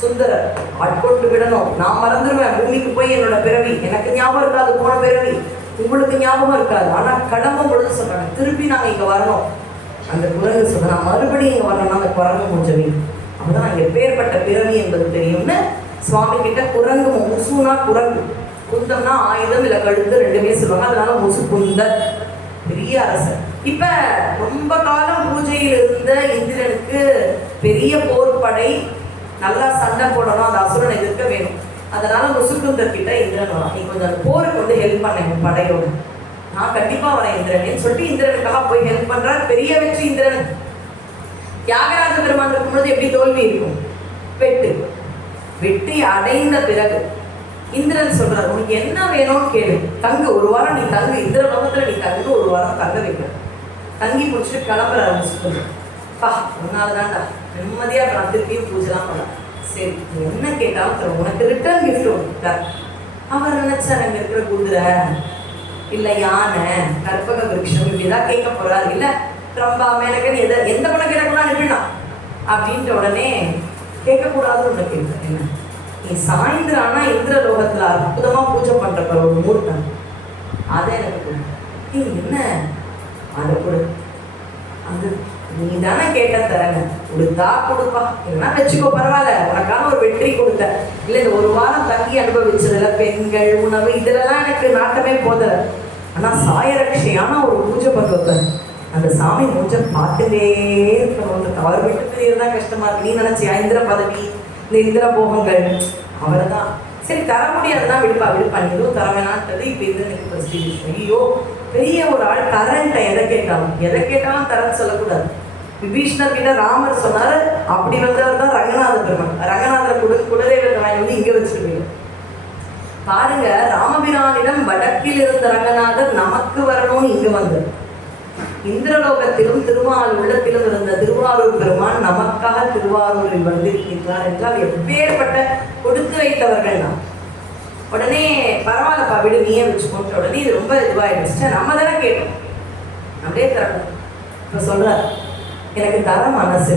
சுந்தரர் ஆட்கொண்டு விடணும், நான் மறந்துடுவேன், பூமிக்கு போய் என்னோட பிறவி எனக்கு ஞாபகம் இருக்காது, போன பிறவி உங்களுக்கு ஞாபகம் இருக்காது, ஆனா கடமை பொழுது சொல்றாங்க திருப்பி நாங்க இங்க வரணும். அந்த குரங்கு சொல்ற நான் மறுபடியும் இங்க வரணும்னா அந்த குரங்கு கொஞ்சம் அப்பதான் எப்பேற்பட்ட பிறவி என்பது தெரியும்னு சுவாமி கிட்ட குரங்கு, முசுனா குரங்கு, குந்தம்னா ஆயுதம் இல்ல கழுத்து ரெண்டுமே சொல்லுவாங்க, அதனால முசு குந்தர், பெரிய அரசர். இப்ப ரொம்ப காலம் பூஜையில் இருந்த இந்திரனுக்கு பெரிய போர்படை, நல்லா சண்டை போடணும், அந்த அசுரனை எதிர்க்க வேணும். அதனால முசுகுந்தர் கிட்ட இந்திரன் வரான், நீ கொஞ்சம் அந்த போருக்கு வந்து ஹெல்ப் பண்ண படையோடு. நான் கண்டிப்பா வரேன் இந்திரன் சொல்லிட்டு இந்திரனுக்காக போய் ஹெல்ப் பண்றார். பெரிய வெற்றி இந்திரன். தியாகராஜ பெருமான் இருக்கும்பொழுது எப்படி தோல்வி இருக்கும்? வெற்றி அடைந்த பிறகு இந்திரன் சொல்றாரு, உனக்கு என்ன வேணும்னு கேளு, தங்கு, ஒரு வாரம் நீ தங்கு, இந்திர லோகத்துல நீ தங்கு, ஒரு வாரம் தங்க வைக்க. தங்கி முடிச்சுட்டு கிளம்புற ஆரம்பிச்சுட்டு, பா உன்னாலதான்டா நிம்மதியா நான் திருப்பியும் பூஜைலாம் பண்ண. சரி நீ என்ன கேட்டாலும் தரும், உனக்கு ரிட்டர்ன் கிஃப்ட் கொடுத்தார். அவர் நினைச்சார் அங்க இருக்கிற குதிரை இல்ல யானை, கற்பக விருட்சம் இப்படிதான் கேட்க போறாரு, இல்ல ரொம்ப மேனகன் எந்த பணம் கேட்கலாம் அனுப்பிடலாம் அப்படின்ட்டு உடனே கேட்கக்கூடாதுன்னு ஒண்ணு கேட்கிறேன். என்ன நீ சாயந்தரம் ஆனா இந்திர லோகத்துல அற்புதமா பூஜை பண்ற ஒரு மூர்த்தம், அதை எனக்கு கொடு. நீ என்ன அதை கொடு, அது நீ தானே கேட்ட தரங்க, கொடுத்தா கொடுப்பா, இல்லைன்னா வச்சுக்கோ பரவாயில்ல, உனக்கான ஒரு வெற்றி கொடுத்த. இல்லை இந்த ஒரு வாரம் தங்கி அனுபவிச்சதுல பெண்கள் உணவு இதுலலாம் எனக்கு நாட்டமே போதல. ஆனா சாயரட்சையான ஒரு பூஜை பண்றது, அந்த சாமி பூஜை பார்த்துட்டே இருக்கணும். அவர் விட்டு இருந்தா கஷ்டமா இருக்கு. நீ நினைச்சியா இந்திர பதவி இந்த இந்திர போகங்கள் அவரைதான் சரி தர முடியாதுதான், விடுப்பா நீங்களும் தர வேணான்றது. இப்ப இந்திரனுக்கு பிரஸ்டீஜ். ஐயோ பெரிய ஒரு ஆள் கரண்ட்டை எதை கேட்டாலும் தரன்னு சொல்லக்கூடாது. விபீஷ்ணர் கிட்ட ராமர் சொன்னாரு, அப்படி வந்தவர் தான் ரங்கநாத பெருமான். ரங்கநாதர் குலதெய்வத்தை வாங்கி வந்து இங்க வச்சுட்டு போயிடும். பாருங்க, ராமபிரானிடம் வடக்கில் இருந்த ரங்கநாதர் நமக்கு வரணும்னு இங்க வந்து இந்திரலோகத்திலும் திருமால் உள்ளத்திலும் இருந்த திருவாரூர் பெருமான் நமக்காக திருவாரூரில் வந்திருக்கின்றார் என்றால் எப்பேற்பட்ட கொடுத்து வைத்தவர்கள் தான். உடனே பரவாயில்லப்பா விடு நீயே வச்சுக்கோன்ற உடனே இது ரொம்ப இதுவாயிடுச்சு. நம்ம தானே கேட்டோம், அப்படியே தரணும். இப்ப சொல்ற எனக்கு தர மனசு,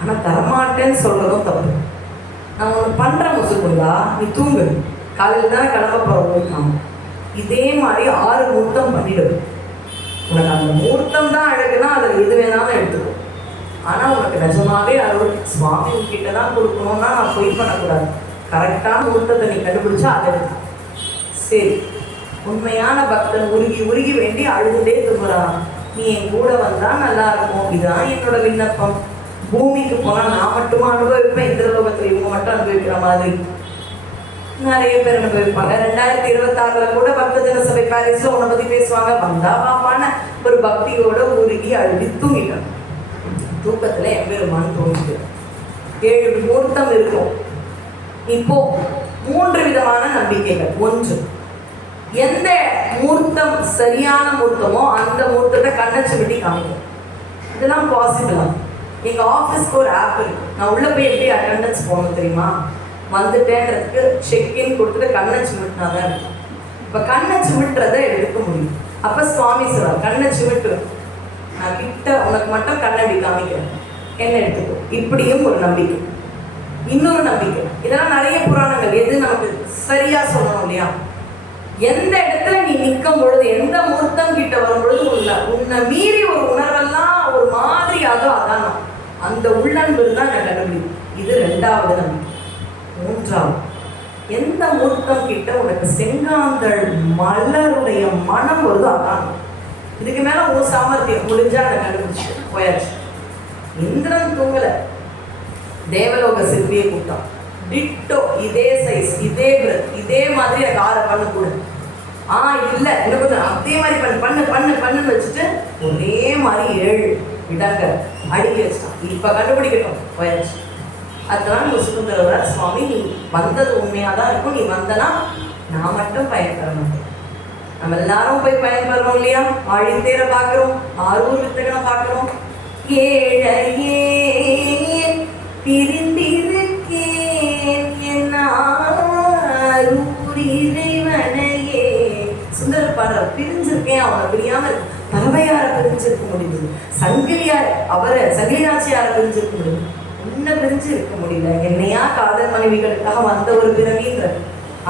ஆனா தரமாட்டேன்னு சொல்றதும் தப்பு. நான் உனக்கு பண்ற முசுக்குண்டா, நீ தூங்கு, காலையில் தானே கிளம்ப போறோம். இதே மாதிரி 6 முகூர்த்தம் பண்ணிடுது. உனக்கு அந்த முகூர்த்தம் தான் அழகுனா அதில் எது வேணாலும் எடுத்துக்கோ. ஆனா உனக்கு நிஜமாவே அருள் சுவாமி உங்ககிட்ட தான் கொடுக்கணும்னா நான் பொய் பண்ணக்கூடாது. கரெக்டான முகூர்த்தத்தை நீ கண்டுபிடிச்சா அதை எடுத்து. சரி, உண்மையான பக்தன் உருகி வேண்டி அழுதுட்டே திரும்புறான், நீ என் கூட வந்தா நல்லா இருக்கும், இதுதான் என்னோட விண்ணப்பம். பூமிக்கு போனா நான் மட்டுமா அனுபவிப்பேன், இந்திரலோகத்துல இவங்க மட்டும் அனுபவிக்கிற மாதிரி நிறைய பேர் அனுபவிப்பாங்க. 2026 கூட பக்த ஜன சபை பாரிஸ்ல உன்னை பத்தி பேசுவாங்க. வந்தா பாப்பான ஒரு பக்தியோட உருகி அழுதி தூங்கிட்டான். தூக்கத்துல எம்பெருமான் தோணிட்டு 7 முகூர்த்தம் இருக்கும். இப்போ 3 விதமான நம்பிக்கைகள். ஒன்று, எந்த முகூர்த்தம் சரியான முகூர்த்தமோ அந்த முகூர்த்தத்தை கண்ணச்சு விட்டி காமிக்கும். இதெல்லாம் பாசிபிளா? எங்க ஆஃபீஸ்க்கு ஒரு ஆப் இருக்கு. நான் உள்ள போய் எப்படி அட்டெண்டன்ஸ் போகணும் தெரியுமா? வந்துட்டேன்றதுக்கு செக்இன் கொடுத்துட்டு கண்ணை சிமிட்டினாதான் இருக்கும். இப்போ கண்ணை சிமிட்டுறதை எடுக்க முடியும். அப்போ சுவாமி சொல்றார், கண்ணை சிமிட்டு, நான் கிட்ட உனக்கு மட்டும் கண்ணடி காமிக்கிறேன், என்ன எடுத்துக்கோ. இப்படியும் ஒரு நம்பிக்கை. இன்னொரு நம்பிக்கை, இதெல்லாம் நிறைய புராணங்கள் எது நமக்கு சரியா சொல்லணும் இல்லையா? எந்த இடத்துல நீ நிற்கும் பொழுது, எந்த முகூர்த்தம் கிட்ட வரும் பொழுது உன்னை மீறி ஒரு உணர்வெல்லாம் ஒரு மாதிரியாக அதான் அந்த உள்ளன்பு தான் நான் கண்டுபிடிக்கும். இது 2வது நம்பிக்கை. 3வது, எந்த முகூர்த்தம் கிட்ட உனக்கு செங்காந்தள் மலருடைய மனம் வருதோ அதான். இதுக்கு மேல ஒரு சாமர்த்தியம் முடிஞ்சா அதை கண்டுபிடிச்சு போயாச்சு. இந்திரன் தூங்கல, தேவலோக சிற்பியை கூட்டம் டிட்டோ இதே சைஸ் இதே பிரெத் இதே மாதிரி எனக்கு 6 பண்ண கூட இல்ல இன்னும் கொஞ்சம் அதே மாதிரி பண்ணுன்னு வச்சுட்டு ஒரே மாதிரி 7 இடங்க அடுக்கி வச்சுட்டான். இப்ப கண்டுபிடிக்கட்டும் போயாச்சு. அதனால முசுகுந்தரவர், சுவாமி நீ வந்தது உண்மையாதான் இருக்கும், நீ வந்தனா நான் மட்டும் பயன்பெற மாட்டேன். நம்ம எல்லாரும் போய் பயன்பெறோம் இல்லையா? ஆழித்தேரை பார்க்கிறோம், ஆரூர் வித்தகனை பார்க்கிறோம், ஏழையே பிரிந்திருக்கேன் இறைவனையே. சுந்தர பாடல் பிரிஞ்சிருக்கேன், அவனை பிரியாம பறவையார பிரிஞ்சிருக்க முடியுது, சங்கிலியார் அவரை சங்கிலியாச்சியார பிரிஞ்சிருக்க முடியுது, உன்னை பிரிஞ்சு இருக்க முடியல, என்னையா காதல் மனைவிகளுக்காக வந்த ஒரு பிறவின்ற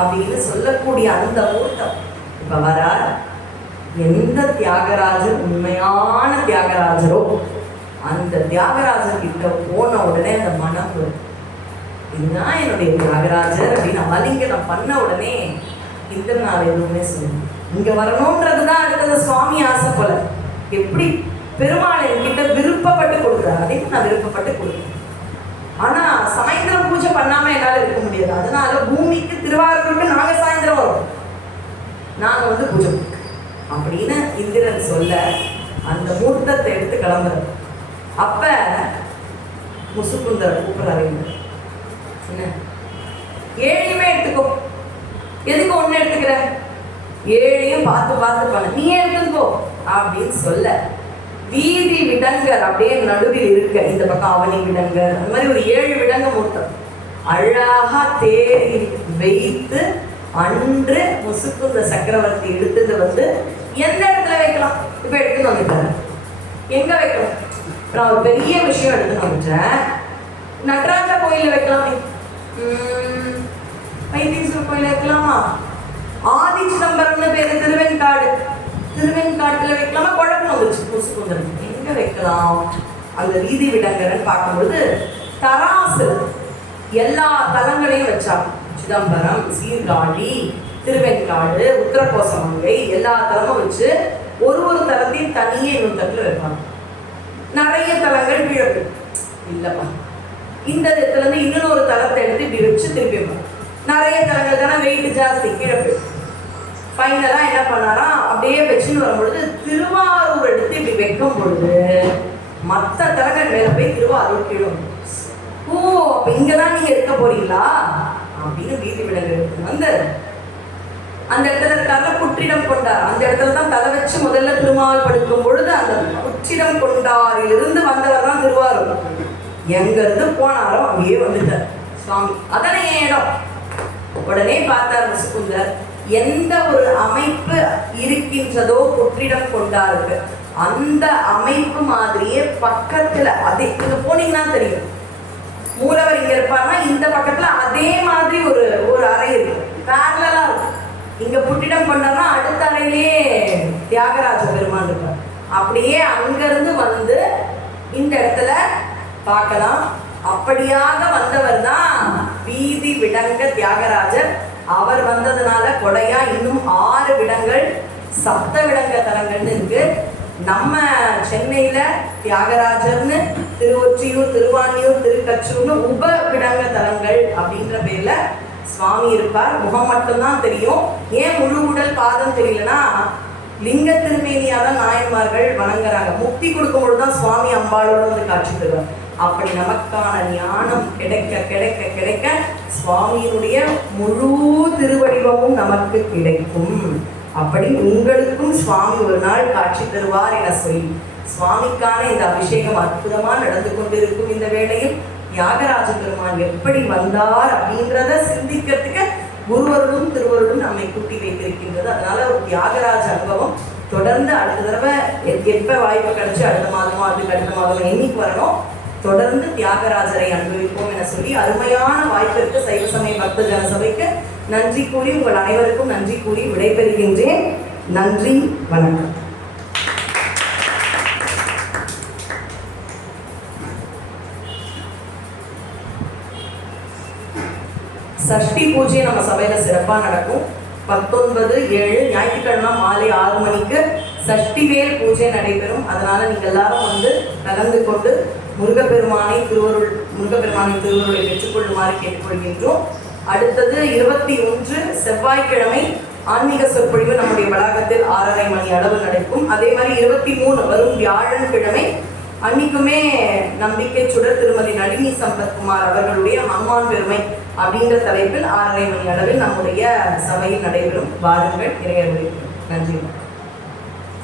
அப்படின்னு சொல்லக்கூடிய அந்த மூர்த்தம் இப்ப வரார். எந்த தியாகராஜர் உண்மையான தியாகராஜரோ அந்த தியாகராஜர் கிட்ட போன உடனே அந்த மனம் வரும், இதுதான் என்னுடைய தியாகராஜர் அப்படின்னு ஆலிங்கனம் பண்ண உடனே இந்த நாள் எதுவுமே சொல்லுங்க இங்க வரணும்ன்றதுதான் அடுத்தது சுவாமி ஆசை போல. எப்படி பெருமாள் என்கிட்ட விருப்பப்பட்டு கொடுக்குறாரு, அதே நான் விருப்பப்பட்டு கொடுக்குறேன். ஆனா சாயந்தரம் பூஜை பண்ணாம என்னால இருக்க முடியாது. அதனால பூமிக்கு திருவாரூருக்கு நாங்க சாயந்தரம் வரோம், நாங்க வந்து பூஜை அப்படின்னு இந்திரன் சொல்ல அந்த மூர்த்தத்தை எடுத்து கிளம்புற. அப்ப முசுக்குந்தர கூப்பிடுறாரு, என்ன ஏழையுமே எடுத்துக்கோ, எதுக்கு ஒண்ணு எடுத்துக்கிற, ஏழையும் பார்த்து பார்த்து பண்ண, நீ எடுத்துக்கோ அப்படின்னு சொல்ல வீதி விடங்கர் அப்படியே நடுவில் இருக்க, இந்த பக்கம் அவனி விடங்கர், அந்த மாதிரி ஒரு 7 விடங்க மூர்த்தம் அழகா தேடி வைத்து அன்று முசுக்குந்த சக்கரவர்த்தி எடுத்துட்டு வந்து எந்த இடத்துல வைக்கலாம் இப்ப எடுத்துன்னு வந்துட்டாரு. எங்க வைக்கணும், நான் ஒரு பெரிய விஷயம் எடுத்துன்னு வந்துட்டேன், நடராஜ கோயில வைக்கலாமே, வைத்தீஸ்வரர் கோயில வைக்கலாமா, ஆதி சிதம்பரம்னு பேரு திருவெண்காடு, திருவெண்காட்டுல வைக்கலாமா, குழப்பம் வந்துருச்சு முசுக்குந்தன் எங்க வைக்கலாம். அந்த வீதி விடங்கரன்னு பார்க்கும்போது தராசு எல்லா தலங்களையும் வச்சாங்க, சிதம்பரம், சீர்காழி, திருவெண்காடு, உத்தரகோசமங்கை எல்லா தலமும் வச்சு ஒரு தலத்தையும் தனியே இன்னொரு தட்டுல வைப்பாங்க. நிறைய தலங்கள் கிழக்கு இல்லப்பா, இந்த இடத்துல இருந்து இன்னொரு தலத்தை எடுத்து இப்படி வச்சு திருப்பி நிறைய தலங்கள் தானே வெயிட் ஜாஸ்தி கிழக்கு. ஃபைனலா என்ன பண்ணாரா, அப்படியே வச்சுன்னு வரும்பொழுது திருவாரூர் எடுத்து இப்படி வைக்கும் பொழுது மற்ற தலங்கள் மேல போய் திருவாரூர் கீழே. ஓ அப்ப இங்கதான் நீங்க இருக்க போறீங்களா அப்படின்னு வீதி விலங்கு எடுத்து வந்து அந்த இடத்துல இருக்காங்க, புற்றிடம் கொண்டார். அந்த இடத்துல தான் தலை வச்சு முதல்ல திருமால் படுக்கும் பொழுது அந்த புற்றிடம் கொண்டாரிலிருந்து வந்தவர் தான் திருவாரூர். எங்க இருந்து போனாரோ அங்கேயே வந்துட்டார் சுவாமி, அதானே என் இடம். உடனே பார்த்தார் முசுக்குந்தர், எந்த ஒரு அமைப்பு இருக்கின்றதோ புற்றிடம் கொண்டாருக்கு அந்த அமைப்பு மாதிரியே பக்கத்துல, அதே இங்க போனீங்கன்னா தெரியும், மூலவர் இங்க இருப்பாருன்னா இந்த பக்கத்துல அதே மாதிரி ஒரு அறை இருக்கு, பேரலா இருக்கும். இங்க புற்றிடம் கொண்டாருன்னா அடுத்த அறையிலேயே தியாகராஜ பெருமான் இருப்பார். அப்படியே அங்கிருந்து வந்து இந்த இடத்துல பார்க்கலாம். அப்படியாக வந்தவர் தான் வீதி விடங்க தியாகராஜர். அவர் வந்ததுனால கொடையா இன்னும் 6 விடங்கள் சப்த விடங்க தலங்கள்னு இருக்கு. நம்ம சென்னையில தியாகராஜர்னு, திருவொற்றியூர், திருவான்மியூர், திருக்கச்சூர்னு உப விடங்க தலங்கள் அப்படின்ற பேர்ல சுவாமி இருப்பார். முகம் மட்டும்தான் தெரியும். ஏன் முழு உடல் பாதம் தெரியலன்னா லிங்க திருமேனியாதான் நாயன்மார்கள் வணங்குறாங்க. முக்தி கொடுக்கும் பொழுதுதான் சுவாமி அம்பாளோட வந்து காட்சி தருவார். அப்படி நமக்கான ஞானம் கிடைக்க கிடைக்க கிடைக்க சுவாமியினுடைய முழு திருவடிவமும் நமக்கு கிடைக்கும். அப்படி உங்களுக்கும் சுவாமி ஒரு நாள் காட்சி தருவார் என சொல்லி சுவாமிக்கான இந்த அபிஷேகம் அற்புதமா நடந்து கொண்டிருக்கும் இந்த வேளையில் தியாகராஜ பெருமான் எப்படி வந்தார் அப்படின்றத சிந்திக்கிறதுக்கு குருவருடும் திருவருடும் நம்மை கூட்டி வைத்திருக்கின்றது. அதனால ஒரு தியாகராஜ அனுபவம் தொடர்ந்து அடுத்த தடவை எப்ப வாய்ப்பு கிடைச்சு அடுத்த மாதமோ அதுக்கு அடுத்த மாதமோ என்னைக்கு வரணும், தொடர்ந்து தியாகராஜரை அனுபவிப்போம் என சொல்லி அருமையான வாய்ப்பிற்கு சைவ சமய பக்த ஜனசபைக்கு நன்றி கூறி உங்கள் அனைவருக்கும் நன்றி கூறி விடைபெறுகின்றேன். நன்றி, வணக்கம். சஷ்டி பூஜை நம்ம சபையில சிறப்பாக நடக்கும். 19/7 ஞாயிற்றுக்கிழமை மாலை 6 மணிக்கு சஷ்டிவேல் பூஜை நடைபெறும். அதனால நீங்க எல்லாரும் வந்து கலந்து கொண்டு முருகப்பெருமானை திருவருளை பெற்றுக்கொள்ளுமாறு கேட்டுக்கொள்கின்றோம். அடுத்தது 21 செவ்வாய்க்கிழமை ஆன்மீக சொற்பொழிவு நம்முடைய வளாகத்தில் 6:30 மணி அளவு நடக்கும். அதே மாதிரி 23 வரும் வியாழன்கிழமை அன்னைக்குமே நம்பிக்கை சுடர் திருமதி நளினி சம்பத்குமார் அவர்களுடைய ஹனுமான் பெருமை அப்படின்ற தலைப்பில் 6:30 மணி அளவில் நம்முடைய சபையில் நடைபெறும். வாருங்கள், இறையருளை. நன்றி.